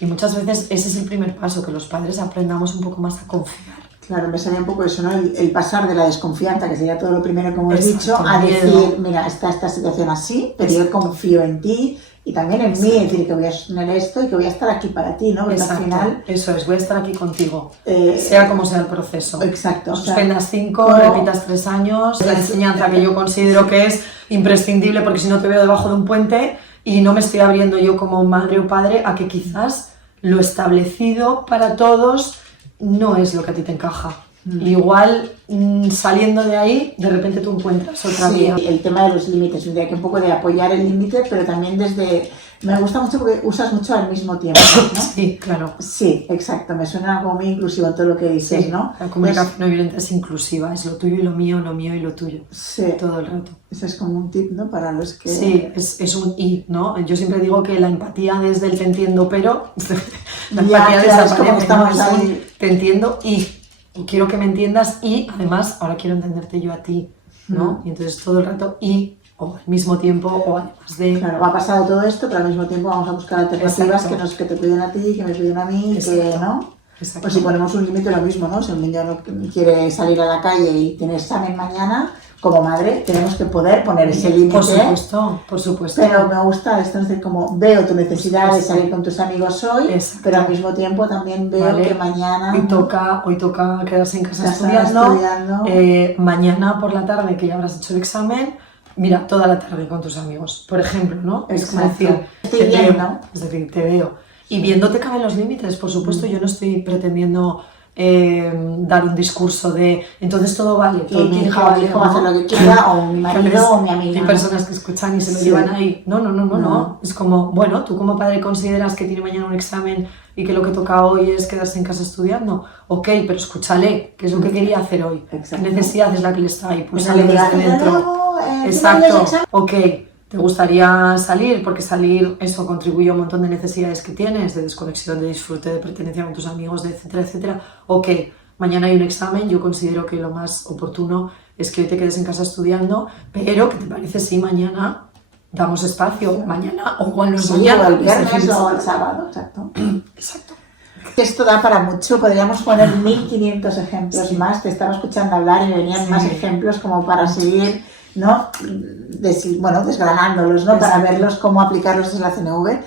Y muchas veces ese es el primer paso, que los padres aprendamos un poco más a confiar. Claro, me salía un poco eso, ¿no? El pasar de la desconfianza, que sería todo lo primero que hemos dicho, a decir, mira, está esta situación así, pero yo confío en ti y también en mí, es decir, que voy a sostener esto y que voy a estar aquí para ti, ¿no? Porque al final... Eso es, voy a estar aquí contigo, sea como sea el proceso. Exacto. Suspendas 5, repitas 3 años, la enseñanza que yo considero que es imprescindible, porque si no te veo debajo de un puente y no me estoy abriendo yo como madre o padre a que quizás lo establecido para todos no es lo que a ti te encaja. Igual saliendo de ahí, de repente tú encuentras otra vía. El tema de los límites, tendría que un poco de apoyar el límite, pero también desde... Me gusta mucho porque usas mucho al mismo tiempo, ¿no? Sí, claro. Sí, exacto, me suena como muy inclusivo en todo lo que dices, sí, ¿no? La comunicación no violenta es inclusiva, es lo tuyo y lo mío y lo tuyo. Sí. Todo el rato. Eso es como un tip, ¿no? Para los que... Sí, es un y, ¿no? Yo siempre digo que la empatía desde el te entiendo, pero... la empatía desaparece, ¿no? Es un te entiendo y quiero que me entiendas y además ahora quiero entenderte yo a ti, ¿no? Y entonces todo el rato y o al mismo tiempo o además de... Claro, ha pasado todo esto, pero al mismo tiempo vamos a buscar alternativas que te cuiden a ti, que me cuiden a mí, que, ¿no? Pues si ponemos un límite lo mismo, ¿no? Si un niño no quiere salir a la calle y tiene examen mañana, como madre tenemos que poder poner ese límite. Por supuesto. Pero me gusta esto, es decir, como veo tu necesidad de salir con tus amigos hoy, pero al mismo tiempo también veo que mañana... Hoy toca quedarse en casa estudiando. Mañana por la tarde, que ya habrás hecho el examen, mira, toda la tarde con tus amigos, por ejemplo, ¿no? Es como decir, te veo. Y viéndote caben los límites, por supuesto, yo no estoy pretendiendo dar un discurso de entonces todo vale, todo mi hijo va a hacer lo que quiera, o mi marido o mi amiga. Hay personas que escuchan y se lo llevan ahí. No. Es como, bueno, tú como padre consideras que tiene mañana un examen y que lo que toca hoy es quedarse en casa estudiando. Ok, pero escúchale, ¿qué es lo que quería hacer hoy? Exacto. ¿Qué necesidad es la que le está ahí? Pues sale desde dentro. Exacto. Ok. ¿Te gustaría salir? Porque salir, eso contribuye a un montón de necesidades que tienes, de desconexión, de disfrute, de pertenencia con tus amigos, de etcétera, etcétera. Ok, mañana hay un examen, yo considero que lo más oportuno es que hoy te quedes en casa estudiando, pero ¿qué te parece si mañana damos espacio? Mañana o cuando es mañana. O el viernes o el sábado, exacto. Exacto. Esto da para mucho, podríamos poner 1500 ejemplos más. Te estaba escuchando hablar y me venían más ejemplos como para seguir, ¿no? Desgranándolos, ¿no? Para verlos, cómo aplicarlos en la CNV.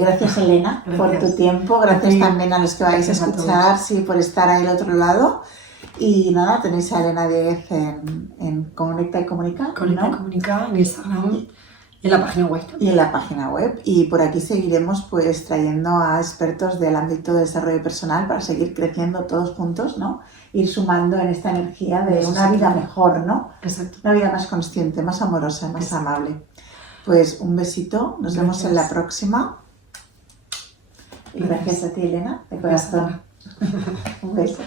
Gracias, Elena, por tu tiempo. Gracias también a los que vais a escuchar, por estar ahí al otro lado. Y nada, tenéis a Elena Dieguez en Conecta y Comunica. Conecta y Comunica en Instagram y en la página web. Y en la página web. Y por aquí seguiremos pues trayendo a expertos del ámbito de desarrollo personal para seguir creciendo todos juntos, ¿no? Ir sumando en esta energía de una vida mejor, ¿no? Exacto. Una vida más consciente, más amorosa, más amable. Pues un besito, nos vemos en la próxima. Y gracias a ti, Elena, de corazón. Un beso.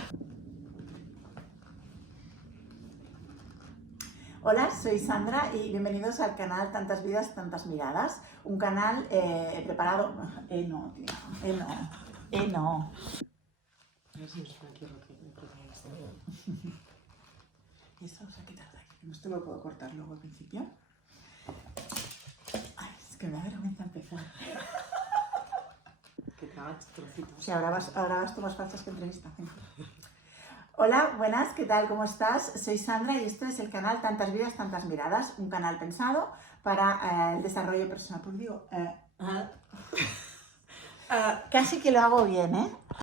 Hola, soy Sandra y bienvenidos al canal Tantas Vidas, Tantas Miradas. Un canal preparado... no. Eso, o sea, quitar de aquí. Esto lo puedo cortar luego al principio. Ay, es que me da vergüenza empezar. Que te hagas trocitos. Sí, ahora vas tú más fácil que entrevista. Hola. Hola, buenas, ¿qué tal? ¿Cómo estás? Soy Sandra y esto es el canal Tantas Vidas, Tantas Miradas, un canal pensado para el desarrollo personal. Pues digo, casi que lo hago bien, ¿eh?